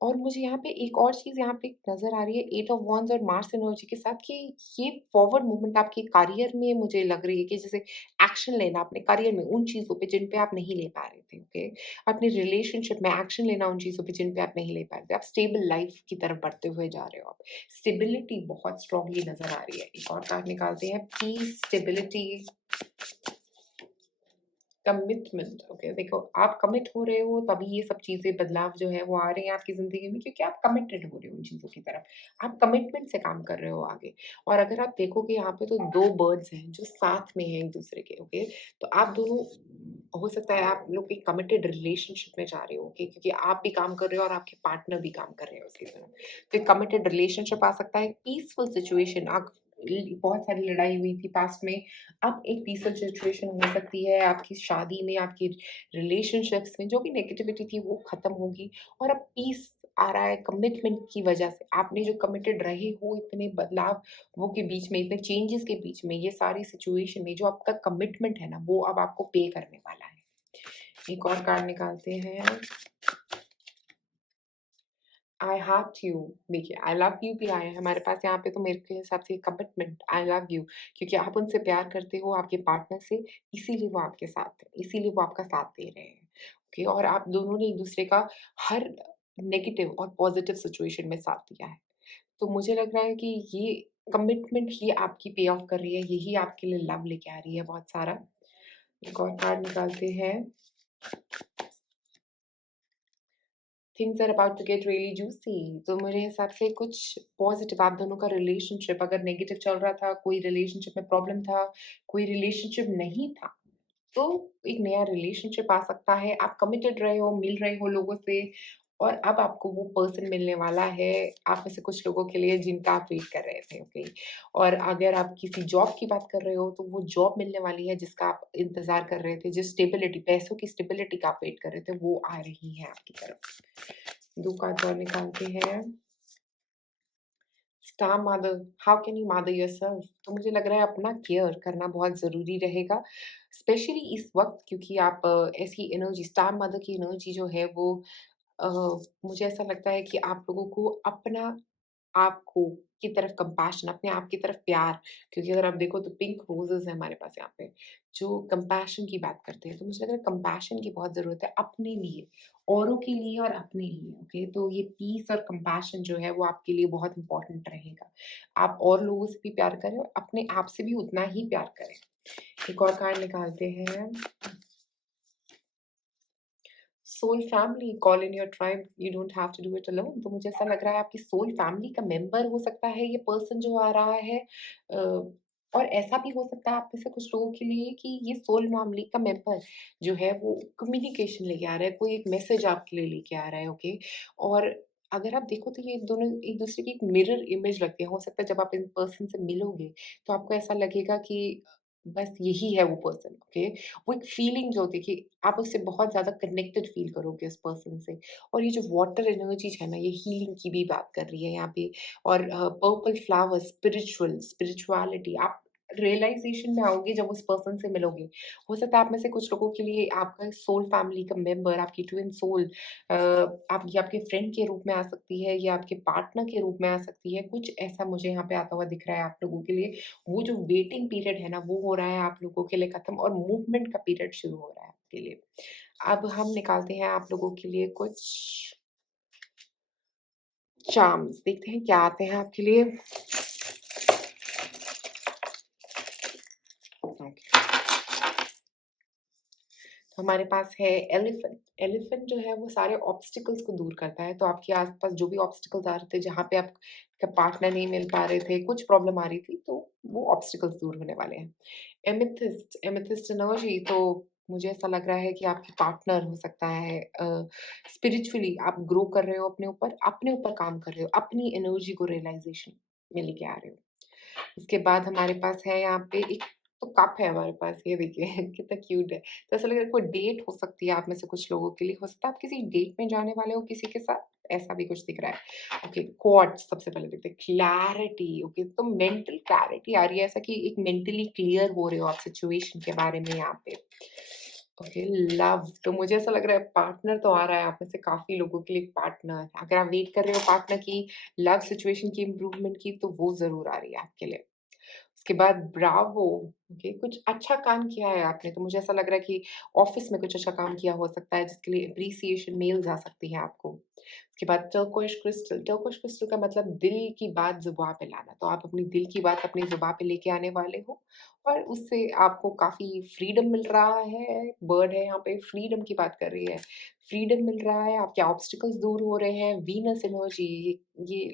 और मुझे यहाँ पे एक और चीज़ यहाँ पे नज़र आ रही है 8 ऑफ वांड्स और मार्स एनर्जी के साथ, कि ये फॉरवर्ड मूवमेंट आपके करियर में मुझे लग रही है कि जैसे एक्शन लेना अपने करियर में उन चीज़ों पे जिन पे आप नहीं ले पा रहे थे, ओके? अपने रिलेशनशिप में एक्शन लेना उन चीज़ों पे जिन पे आप नहीं ले पा रहे थे। आप स्टेबल लाइफ़ की तरफ बढ़ते हुए जा रहे हो आप। स्टेबिलिटी बहुत स्ट्रॉन्गली नज़र आ रही है। एक और कार्ड निकालते हैं, पीस, स्टेबिलिटी, कमिटमेंट। ओके, देखो आप कमिट हो रहे हो तभी ये सब चीज़ें बदलाव जो है वो आ रहे हैं आपकी ज़िंदगी में, क्योंकि आप कमिटेड हो रहे हो उन चीज़ों की तरफ। आप कमिटमेंट से काम कर रहे हो आगे। और अगर आप देखोगे यहाँ पे तो 2 बर्ड्स हैं जो साथ में हैं एक-दूसरे के, ओके? तो आप दोनों, हो सकता है आप लोग एक कमिटेड रिलेशनशिप में जा रहे हो, ओके? क्योंकि आप भी काम कर रहे हो और आपके पार्टनर भी काम कर रहे हैं उसकी तरफ। तो एक कमिटेड रिलेशनशिप आ सकता है, पीसफुल सिचुएशन, आप बहुत सारी लड़ाई हुई थी पास्ट में, अब एक पीसफुल सिचुएशन हो सकती है आपकी शादी में, आपकी रिलेशनशिप्स में, जो भी नेगेटिविटी थी वो खत्म होगी। और अब पीस आ रहा है कमिटमेंट की वजह से। आपने जो कमिटेड रहे हो इतने बदलावों के बीच में, इतने चेंजेस के बीच में, ये सारी सिचुएशन में जो आपका कमिटमेंट है ना, वो अब आपको पे करने वाला है। एक और कार्ड निकालते हैं। आई हार्ट यू, देखिए आई लव यू भी आया है हमारे पास यहाँ पे, तो मेरे के हिसाब से कमिटमेंट, आई लव यू, क्योंकि आप उनसे प्यार करते हो आपके पार्टनर से, इसीलिए वो आपके साथ है, इसीलिए वो आपका साथ दे रहे हैं। ओके, और आप दोनों ने एक दूसरे का हर नेगेटिव और पॉजिटिव सिचुएशन में साथ दिया है। तो मुझे लग रहा है कि ये कमिटमेंट ही आपकी पे ऑफ कर रही है, यही आपके लिए लव लेके आ रही है बहुत सारा। एक और कार्ड निकालते हैं। Things are about to get really juicy, तो मेरे हिसाब से कुछ पॉजिटिव, आप दोनों का रिलेशनशिप अगर नेगेटिव चल रहा था, कोई रिलेशनशिप में प्रॉब्लम था, कोई रिलेशनशिप नहीं था, तो एक नया रिलेशनशिप आ सकता है, आप कमिटेड रहे हो, मिल रहे हो लोगों से और अब आपको वो पर्सन मिलने वाला है, आप में से कुछ लोगों के लिए जिनका आप वेट कर रहे थे, ओके? और अगर आप किसी जॉब की बात कर रहे हो, तो वो जॉब मिलने वाली है जिसका आप इंतज़ार कर रहे थे, जिस स्टेबिलिटी पैसों की स्टेबिलिटी का आप वेट कर रहे थे, वो आ रही है आपकी तरफ। 2 कार्ड्स और निकालते हैं। Star mother, how can you mother yourself? तो मुझे लग रहा है अपना केयर करना बहुत ज़रूरी रहेगा, स्पेशली इस वक़्त क्योंकि आप ऐसी एनर्जी स्टार मदर की एनर्जी जो है वो अ, मुझे ऐसा लगता है कि आप लोगों को अपना आपको की तरफ कंपैशन अपने आप की तरफ प्यार क्योंकि अगर आप देखो तो पिंक रोजेज़ हैं हमारे पास यहाँ पे, जो कंपैशन की बात करते हैं। तो मुझे लग रहा है कंपैशन की बहुत ज़रूरत है अपने लिए, औरों के लिए और अपने लिए, ओके? तो ये पीस और कंपैशन जो है वो आपके लिए बहुत इम्पोर्टेंट रहेगा। आप और लोगों से भी प्यार करें और अपने आप से भी उतना ही प्यार करें। एक और कार्ड निकालते हैं। Soul family, call in your tribe, you don't have to do it alone. तो मुझे ऐसा लग रहा है आपकी सोल फैमिली का मेंबर हो सकता है ये पर्सन जो आ रहा है अ, और ऐसा भी हो सकता है आप में से कुछ लोगों के लिए कि ये सोल फैमिली का मेंबर जो है वो कम्युनिकेशन लेके आ रहा है, कोई एक मैसेज आपके लिए लेके आ रहा है, ओके? और अगर आप देखो तो ये दोनों एक दूसरे की एक मिरर इमेज लगते हैं। हो सकता है जब आप इन पर्सन से मिलोगे तो आपको ऐसा लगेगा कि बस यही है वो पर्सन, ओके? वो एक फीलिंग जो होती है कि आप उससे बहुत ज़्यादा कनेक्टेड फ़ील करोगे उस पर्सन से और ये जो वाटर एनर्जीज़ है ना, ये हीलिंग की भी बात कर रही है यहाँ पे और पर्पल फ्लावर स्पिरिचुअलिटी आप रियलाइज़ेशन में आओगे जब उस पर्सन से मिलोगे। हो सकता है आप में से कुछ लोगों के लिए आपका सोल फैमिली का मेंबर, आपकी ट्विन सोल आप ये आपके फ्रेंड के रूप में आ सकती है या आपके पार्टनर के रूप में आ सकती है। कुछ ऐसा मुझे यहाँ पे आता हुआ दिख रहा है आप लोगों के लिए। वो जो वेटिंग पीरियड है ना, वो हो रहा है आप लोगों के लिए खत्म और मूवमेंट का पीरियड शुरू हो रहा है आपके लिए। अब हम निकालते हैं आप लोगों के लिए कुछ चार्म्स, देखते हैं क्या आते हैं आपके लिए। ओके, तो हमारे पास है एलिफेंट। एलिफेंट जो है वो सारे ऑब्स्टिकल्स को दूर करता है, तो आपके आस-पास जो भी ऑब्स्टिकल्स आ रहे थे, जहाँ पे आपका पार्टनर नहीं मिल पा रहे थे, कुछ प्रॉब्लम आ रही थी, तो वो ऑब्स्टिकल्स दूर होने वाले हैं। एमेथिस्ट एमेथिस्ट एनर्जी तो मुझे ऐसा लग रहा है कि आपके पार्टनर हो सकता है स्पिरिचुअली आप ग्रो कर रहे हो अपने ऊपर काम कर रहे हो, अपनी एनर्जी को रियलाइज़ेशन में लेके आ रहे हो। उसके बाद हमारे पास है यहाँ पे एक तो कप है हमारे पास, ये देखिए कितना क्यूट है। तो ऐसा लग रहा है कोई डेट हो सकती है आप में से कुछ लोगों के लिए, हो सकता है आप किसी डेट में जाने वाले हो किसी के साथ, ऐसा भी कुछ दिख रहा है। ओके, क्वार्ट्ज सबसे पहले देखते हैं, क्लैरिटी, ओके, तो मेंटल क्लैरिटी आ रही है, ऐसा कि एक मेंटली क्लियर हो रहे हो आप सिचुएशन के बारे में यहाँ पे। ओके, लव, तो मुझे ऐसा लग रहा है पार्टनर तो आ रहा है आप में से काफ़ी लोगों के लिए पार्टनर। अगर आप वेट कर रहे हो पार्टनर की, लव सिचुएशन की इम्प्रूवमेंट की, तो वो ज़रूर आ रही है आपके लिए। उसके बाद ब्रावो, ओके, कुछ अच्छा काम किया है आपने, तो मुझे ऐसा लग रहा है कि ऑफ़िस में कुछ अच्छा काम किया हो सकता है, जिसके लिए एप्रिसिएशन मेल्स आ सकती हैं आपको। उसके बाद टर्कोइश क्रिस्टल का मतलब दिल की बात ज़ुबान पे लाना, तो आप अपनी दिल की बात अपनी ज़ुबान पे लेके आने वाले हो और उससे आपको काफ़ी फ्रीडम मिल रहा है। बर्ड है यहाँ पे, फ्रीडम की बात कर रही है। फ्रीडम मिल रहा है, आपके ऑब्स्टिकल्स दूर हो रहे हैं, वीनस एनर्जी ये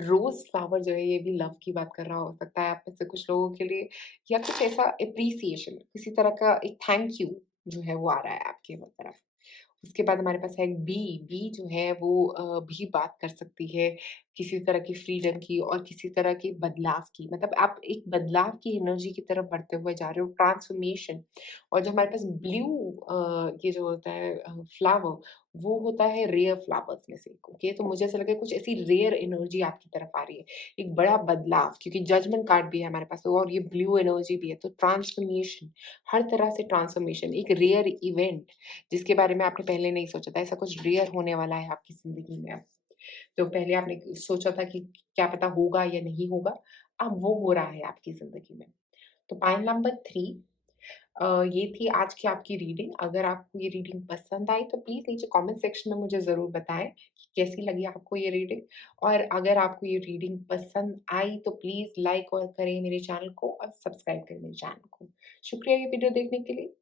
रोज़ फ्लावर जो है ये भी लव की बात कर रहा हो सकता है आप में से कुछ लोगों के लिए या कुछ ऐसा एप्रिसिएशन किसी तरह का एक थैंक यू जो है वो आ रहा है आपके तरफ। उसके बाद हमारे पास है बी, बी जो है वो भी बात कर सकती है किसी तरह की फ्रीडम की और किसी तरह के बदलाव की। मतलब आप एक बदलाव की एनर्जी की तरफ बढ़ते हुए जा रहे हो, ट्रांसफॉर्मेशन। और जो हमारे पास ब्लू ये जो होता है फ्लावर वो होता है रेयर फ्लावर्स में से, ओके? तो मुझे ऐसा लगा कुछ ऐसी रेयर एनर्जी आपकी तरफ आ रही है, एक बड़ा बदलाव क्योंकि जजमेंट कार्ड भी है हमारे पास और ये ब्लू एनर्जी भी है, तो ट्रांसफॉर्मेशन, हर तरह से ट्रांसफॉर्मेशन, एक रेयर इवेंट जिसके बारे में आपने पहले नहीं सोचा था, ऐसा कुछ रेयर होने वाला है आपकी ज़िंदगी में अब। तो पहले आपने सोचा था कि क्या पता होगा या नहीं होगा, अब वो हो रहा है आपकी ज़िंदगी में। तो पॉइंट नंबर 3 ये थी आज की आपकी रीडिंग। अगर आपको ये रीडिंग पसंद आई तो प्लीज़ नीचे कमेंट सेक्शन में मुझे ज़रूर बताएँ कि कैसी लगी आपको ये रीडिंग और अगर आपको ये रीडिंग पसंद आई तो प्लीज़ लाइक और करें मेरे चैनल को और सब्सक्राइब करें मेरे चैनल को। शुक्रिया ये वीडियो देखने के लिए।